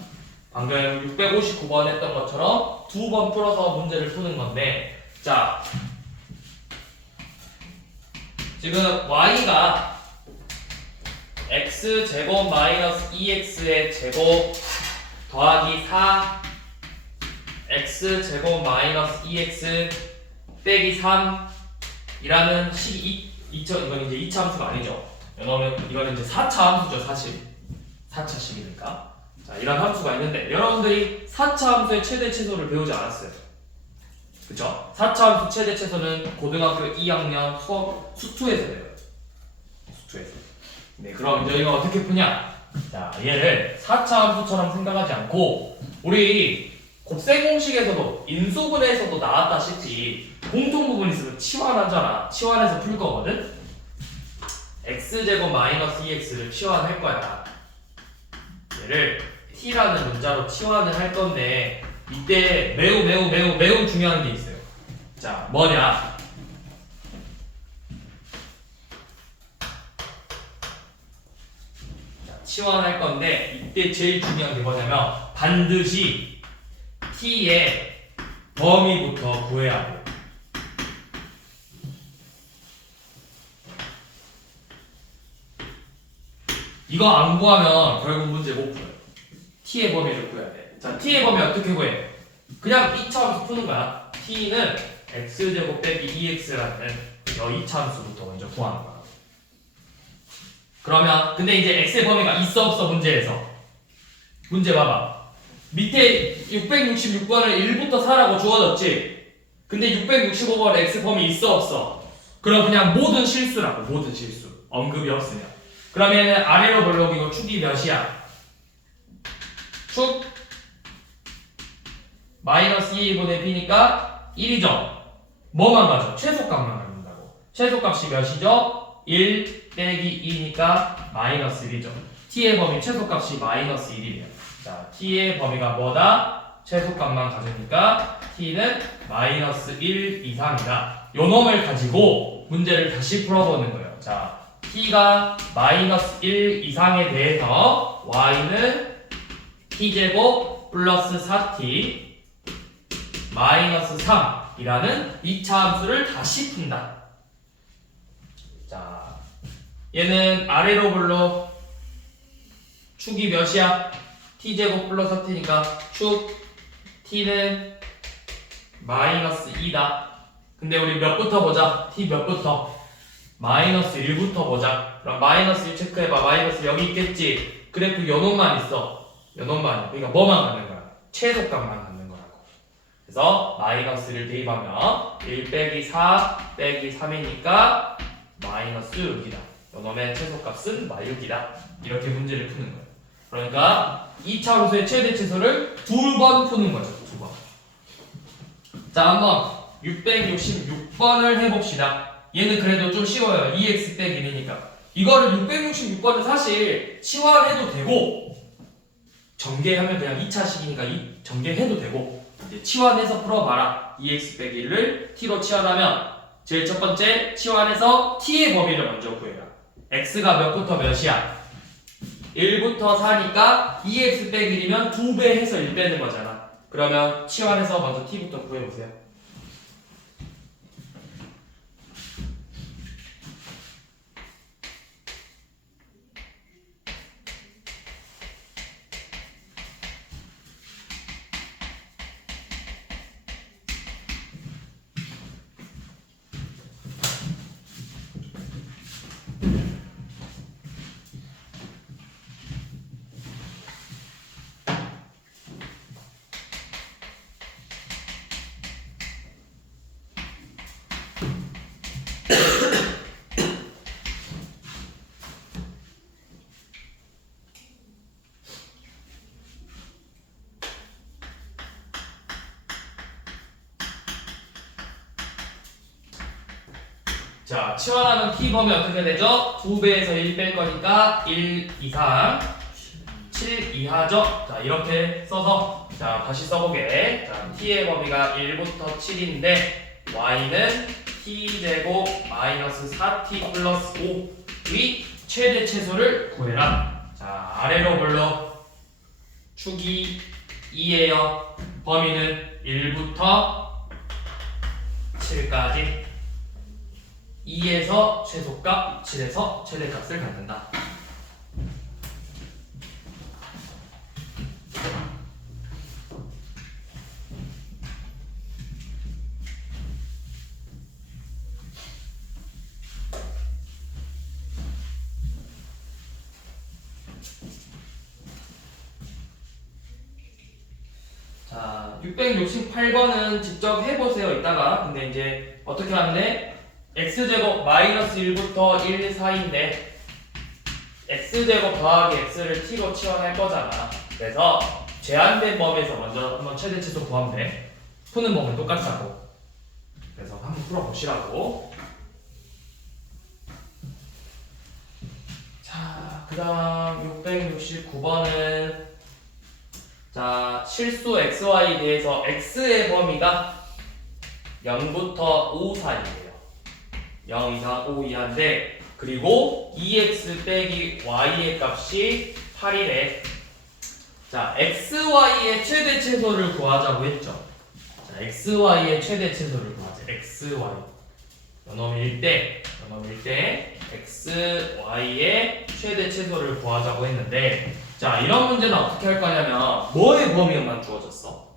방금 659번 했던 것처럼 2번 풀어서 문제를 푸는 건데 자, 지금 y가 x제곱 마이너스 2x의 제곱 더하기 4 x제곱 마이너스 2x 빼기 3 이라는 식이 이건 이제 2차 함수가 아니죠. 이거는 이제 4차 함수죠. 사실 4차식이니까. 자, 이런 함수가 있는데 여러분들이 4차 함수의 최대 최소를 배우지 않았어요. 그쵸? 4차 함수 최대 최소는 고등학교 2학년 수업 수투에서 배워요. 수투에서. 네, 그럼 저희가 어떻게 푸냐? 자, 얘를 4차 함수처럼 생각하지 않고 우리 곱셈 공식에서도 인수분해에서도 나왔다시피 공통 부분 있으면 치환하잖아. 치환해서 풀 거거든. x제곱 마이너스 2x를 치환할 거야. 얘를 t라는 문자로 치환을 할 건데 이때 매우 중요한 게 있어요. 자, 뭐냐? 자, 치환할 건데 이때 제일 중요한 게 뭐냐면 반드시 t의 범위부터 구해야 돼. 이거 안 구하면 결국 문제 못 풀어요. t의 범위를 구해야 돼. 자, t의 범위 어떻게 구해? 그냥 2차 함수 푸는 거야. t는 x제곱 빼기 2x라는 여 2차 함수부터 먼저 구하는 거야. 그러면 근데 이제 x의 범위가 있어 없어 문제에서 문제 봐봐. 밑에 666번을 1부터 4라고 주어졌지. 근데 665번 x 범위 있어 없어? 그럼 그냥 모든 실수라고. 모든 실수. 언급이 없으면. 그러면은 아래로 볼록이고 축이 몇이야? 축 마이너스 2분의 b니까 1이죠. 뭐만 가죠? 최소값만 가진다고. 최소값이 몇이죠? 1 빼기 2니까 마이너스 1이죠. t의 범위 최소값이 마이너스 1이래요. 자, t의 범위가 뭐다? 최소값만 가지니까 t는 마이너스 1 이상이다. 요 놈을 가지고 문제를 다시 풀어보는 거예요. 자, t가 마이너스 1 이상에 대해서 y는 t제곱 플러스 4t 마이너스 3이라는 2차 함수를 다시 푼다. 자, 얘는 아래로 불러 축이 몇이야? t제곱 플러스 4t니까 축 t는 마이너스 2다. 근데 우리 몇부터 보자? t 몇부터? 마이너스 1부터 보자. 그럼 마이너스 1 체크해봐. 마이너스 여기 있겠지? 그래프 요놈만 있어. 요놈만. 그러니까 뭐만 갖는 거야? 최소값만 갖는 거라고. 그래서 마이너스를 대입하면 1 빼기 4 빼기 3이니까 마이너스 6이다. 요놈의 최소값은 마이너스 6이다. 이렇게 문제를 푸는 거예요. 그러니까 2차함수의 최대 최소를 2번 푸는 거죠. 2번. 자, 한번 666번을 해봅시다. 얘는 그래도 좀 쉬워요. 2x 빼기 1이니까. 이거를 666번은 사실 치환해도 되고 전개하면 그냥 2차식이니까 전개해도 되고 이제 치환해서 풀어봐라. 2x 빼기 1을 t로 치환하면 제일 첫 번째 치환해서 t의 범위를 먼저 구해라. x가 몇부터 몇이야? 1부터 4니까 2x 빼기 1이면 2배 해서 1 빼는 거잖아. 그러면 치환해서 먼저 t부터 구해보세요. 자, 치환하면 t 범위 어떻게 되죠? 2배에서 1 뺄 거니까 1 이상 7 이하죠? 자, 이렇게 써서 자, 다시 써보게. 자, t의 범위가 1부터 7인데 y는 t제곱 마이너스 4t 플러스 5의 최대 최소를 구해라. 자, 아래로 불러 축이 2예요. 범위는 1부터 7까지 2에서 최소값, 7에서 최대값을 갖는다. 자, 668번은 직접 해보세요, 이따가. 근데 이제 어떻게 하는데 x제곱 마이너스 1부터 1 사이인데 x제곱 더하기 x를 t로 치환할 거잖아. 그래서 제한된 범위에서 먼저 한번 최대 최소 구하면 돼. 푸는 범위는 똑같다고. 그래서 한번 풀어보시라고. 자, 그 다음 669번은 자, 실수 xy에 대해서 x의 범위가 0부터 5 사이예요. 0 이상 5 이하인데 그리고 2x 빼기 y의 값이 8이래. 자, xy의 최대 최소를 구하자고 했죠. 자, xy의 최대 최소를 구하자. xy 요놈일 때 xy의 최대 최소를 구하자고 했는데 자, 이런 문제는 어떻게 할 거냐면 뭐의 범위만 주어졌어?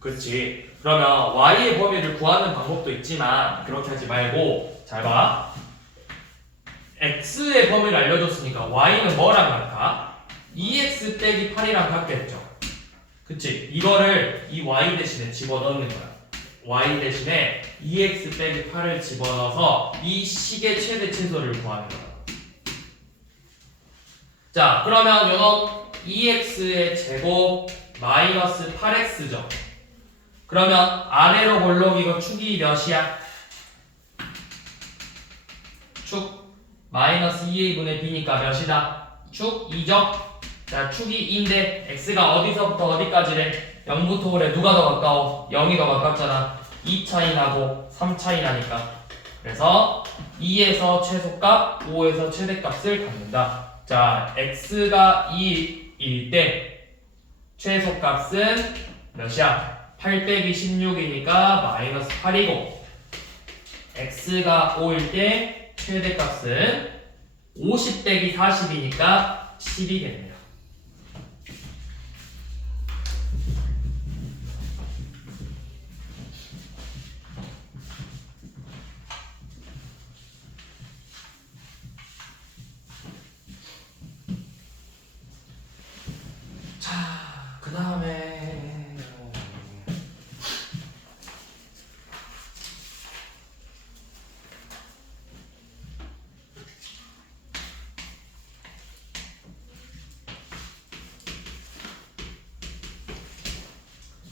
그렇지. 그러면 y의 범위를 구하는 방법도 있지만 그렇게 하지 말고 잘 봐. x의 범위를 알려줬으니까 y는 뭐랑 같아? 2x 빼기 8이랑 같겠죠. 그치? 이거를 이 y 대신에 집어넣는 거야. y 대신에 2x 빼기 8을 집어넣어서 이 식의 최대 최소를 구하는 거야. 자, 그러면 요놈 2x의 제곱 마이너스 8x죠. 그러면 아래로 볼록 이거 축이 몇이야? 축 마이너스 2a분의 b니까 몇이다? 축 2죠? 자, 축이 2인데 x가 어디서부터 어디까지래? 0부터 5래. 누가 더 가까워? 0이 더 가깝잖아. 2 차이 나고 3 차이 나니까. 그래서 2에서 최소값, 5에서 최대값을 갖는다. 자, x가 2일 때 최소값은 몇이야? 8 빼기 16이니까 마이너스 8이고 x가 5일 때 최대값은 50 빼기 40이니까 10이겠네요. 자, 그 다음에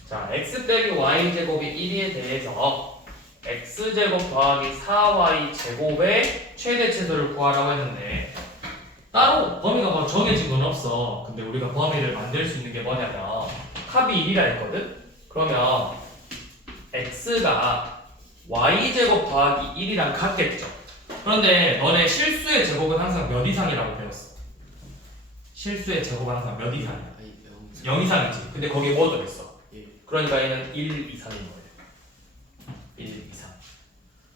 자, x 빼기 y 제곱이 1에 대해서 x 제곱 더하기 4y 제곱의 최대 최소를 구하라고 했는데 따로 범위가 뭐 정해진 건 없어. 근데 우리가 범위를 만들 수 있는 게 뭐냐면 합이 1이라 했거든? 그러면 x가 y제곱 더하기 1이랑 같겠죠. 그런데 너네 실수의 제곱은 항상 몇 이상이라고 배웠어? 실수의 제곱은 항상 몇 이상이야? 아니 0 이상이지. 근데 거기에 뭐 들어있어? 1. 그러니까 얘는 1 이상인 거예요. 1 이상.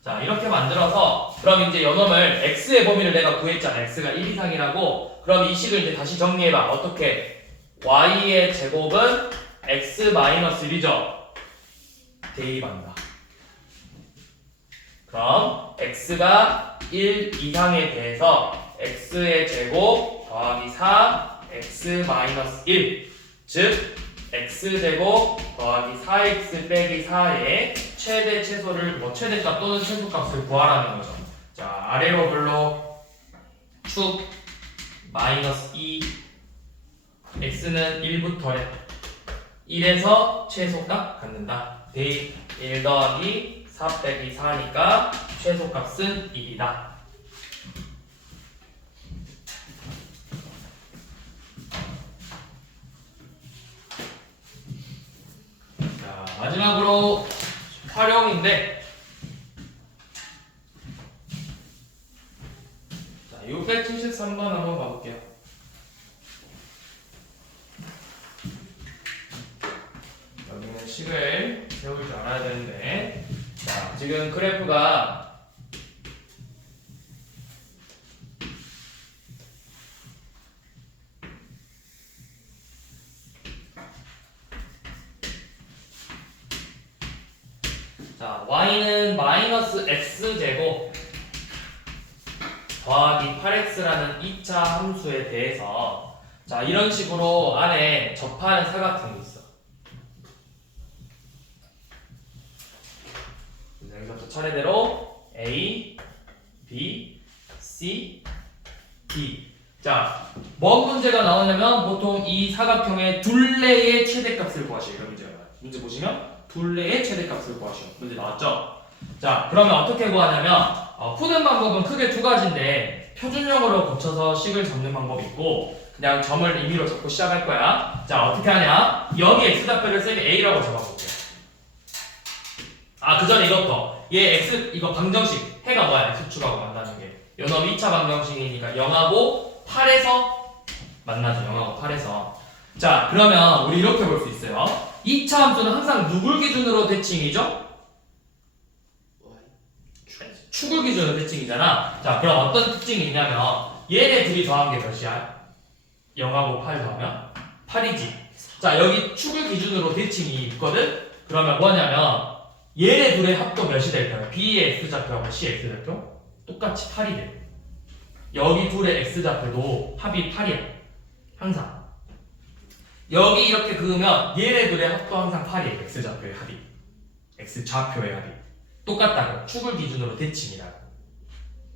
자, 이렇게 만들어서 그럼 이제 요놈을 x의 범위를 내가 구했잖아. x가 1 이상이라고. 그럼 이 식을 이제 다시 정리해봐. 어떻게? y의 제곱은 x-1이죠. 대입한다. 그럼 x가 1 이상에 대해서 x의 제곱 더하기 4 x-1 즉 x제곱 더하기 4x 빼기 4의 최대 최소를 최대값 또는 최소값을 구하라는 거죠. 자, 아래로 블록 축 마이너스 2 x는 1부터래 1에서 최소값 갖는다. 대입 1 더하기 4 빼기 4니까 최소값은 1이다. 자, 마지막으로 활용인데 자, 673번 한번 봐볼게요. 여기는 식을 세울 줄 알아야 되는데 자, 지금 그래프가 자, y는 마이너스 x제곱 더하기 8x라는 2차 함수에 대해서 자, 이런 식으로 안에 접하는 사각형이 있어. 여기서부터 차례대로 A, B, C, D. 자, 뭔 문제가 나오냐면 보통 이 사각형의 둘레의 최대값을 구하시오. 이런 문제가 나와요. 문제 보시면 둘레의 최대값을 구하시오. 문제 나왔죠? 자, 그러면 어떻게 구하냐면 푸는 방법은 크게 두 가지인데 표준형으로 고쳐서 식을 잡는 방법이 있고 그냥 점을 임의로 잡고 시작할 거야. 자, 어떻게 하냐? 여기 x좌표를 쌤이 A라고 잡아볼게요. 아, 그 전에 이것도 얘 x 이거 방정식 해가 뭐야? x축하고 만나는 게 요놈 2차 방정식이니까 0하고 8에서 만나죠. 0하고 8에서. 자, 그러면 우리 이렇게 볼 수 있어요. 2차 함수는 항상 누굴 기준으로 대칭이죠? Y. 축을 기준으로 대칭이잖아. 자, 그럼 어떤 특징이 있냐면 얘네 둘이 더한 게 몇이야? 0하고 8 더하면 8이지. 자, 여기 축을 기준으로 대칭이 있거든? 그러면 뭐냐면 얘네 둘의 합도 몇이 될까요? B의 X좌표하고 C의 X좌표? 똑같이 8이 돼. 여기 둘의 X좌표도 합이 8이야. 항상. 여기 이렇게 그으면 얘네 둘의 합도 항상 8이에요. X좌표의 합이. X좌표의 합이. 똑같다고. 축을 기준으로 대칭이라고.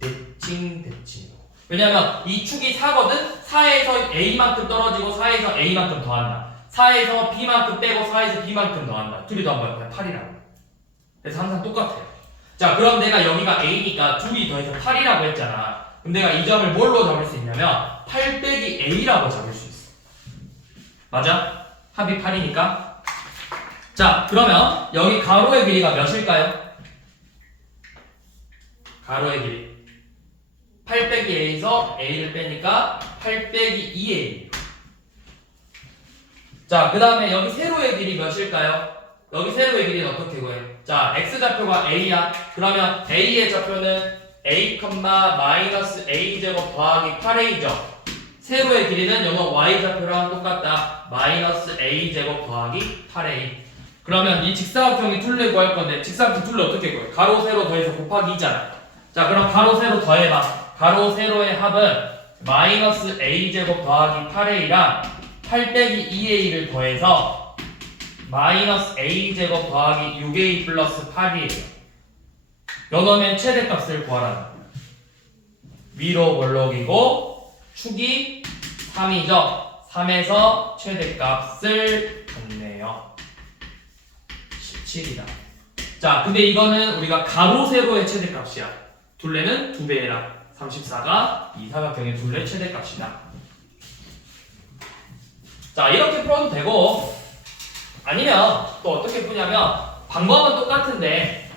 대칭. 왜냐면 이 축이 4거든? 4에서 A만큼 떨어지고 4에서 A만큼 더한다. 4에서 B만큼 빼고 4에서 B만큼 더한다. 둘이 더하면 그냥 8이라고. 그래서 항상 똑같아요. 자, 그럼 내가 여기가 A니까 둘이 더해서 8이라고 했잖아. 그럼 내가 이 점을 뭘로 잡을 수 있냐면 8 빼기 A라고 잡을 수 있어. 맞아? 합이 8이니까. 자, 그러면 여기 가로의 길이가 몇일까요? 가로의 길이 8 빼기 A에서 A를 빼니까 8 빼기 2A. 자, 그 다음에 여기 세로의 길이 몇일까요? 여기 세로의 길이는 어떻게 구해요? 자, x좌표가 a야. 그러면 a의 좌표는 a, 마이너스 a 제곱 더하기 8a죠. 세로의 길이는 영어 y좌표랑 똑같다. 마이너스 a 제곱 더하기 8a. 그러면 이 직사각형이 둘레 구할 건데 직사각형 둘레 어떻게 구해요? 가로 세로 더해서 곱하기 2잖아. 자, 그럼 가로 세로 더해봐. 가로 세로의 합은 마이너스 a 제곱 더하기 8a랑 8 빼기 2a를 더해서 마이너스 a제곱 더하기 6a 플러스 8이에요. 요놈의 최대값을 구하라는 거예요. 위로 볼록이고 축이 3이죠. 3에서 최대값을 갖네요. 17이다. 자, 근데 이거는 우리가 가로 세로의 최대값이야. 둘레는 2배라. 34가 이 사각형의 둘레 최대값이다. 자, 이렇게 풀어도 되고, 아니면 또 어떻게 푸냐면 방법은 똑같은데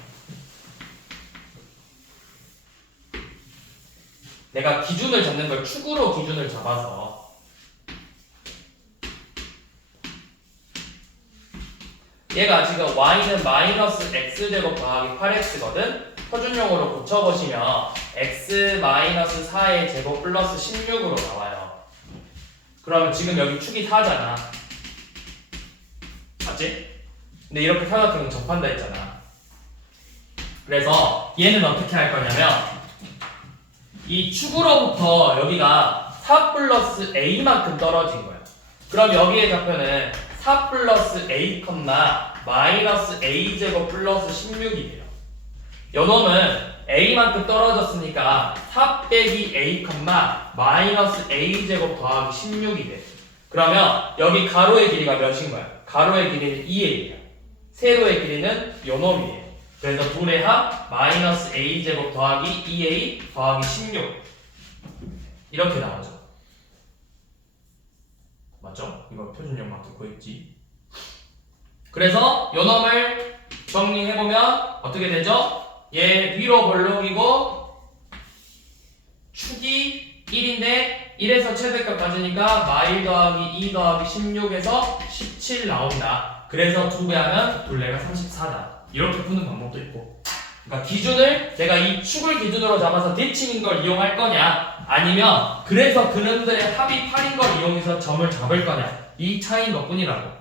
내가 기준을 잡는 걸 축으로 기준을 잡아서 얘가 지금 y는 마이너스 x제곱 더하기 8x거든. 표준용으로 고쳐보시면 x 마이너스 4의 제곱 플러스 16으로 나와요. 그러면 지금 여기 축이 4잖아. 맞지? 근데 이렇게 사각형이 접한다 했잖아. 그래서 얘는 어떻게 할 거냐면 이 축으로부터 여기가 4 플러스 a만큼 떨어진 거야. 그럼 여기의 좌표는 4 플러스 a, 마이너스 a제곱 플러스 16이 돼요. 요놈은 a만큼 떨어졌으니까 4 빼기 a, 마이너스 a제곱 더하기 16이 돼. 그러면 여기 가로의 길이가 몇인 거야? 가로의 길이는 2a야. 세로의 길이는 요놈이에요. 그래서 둘의 합 마이너스 a제곱 더하기 2a 더하기 16 이렇게 나오죠. 맞죠? 이거 표준형 맞게 구했지. 그래서 요놈을 정리해보면 어떻게 되죠? 얘 위로 볼록이고 축이 1인데 1에서 최대값 가지니까 마이 더하기 2 더하기 16에서 17 나온다. 그래서 2배 하면 둘레가 34다. 이렇게 푸는 방법도 있고. 그러니까 기준을 내가 이 축을 기준으로 잡아서 대칭인 걸 이용할 거냐, 아니면 그래서 그놈들의 합이 8인 걸 이용해서 점을 잡을 거냐, 이 차이인 것뿐이라고.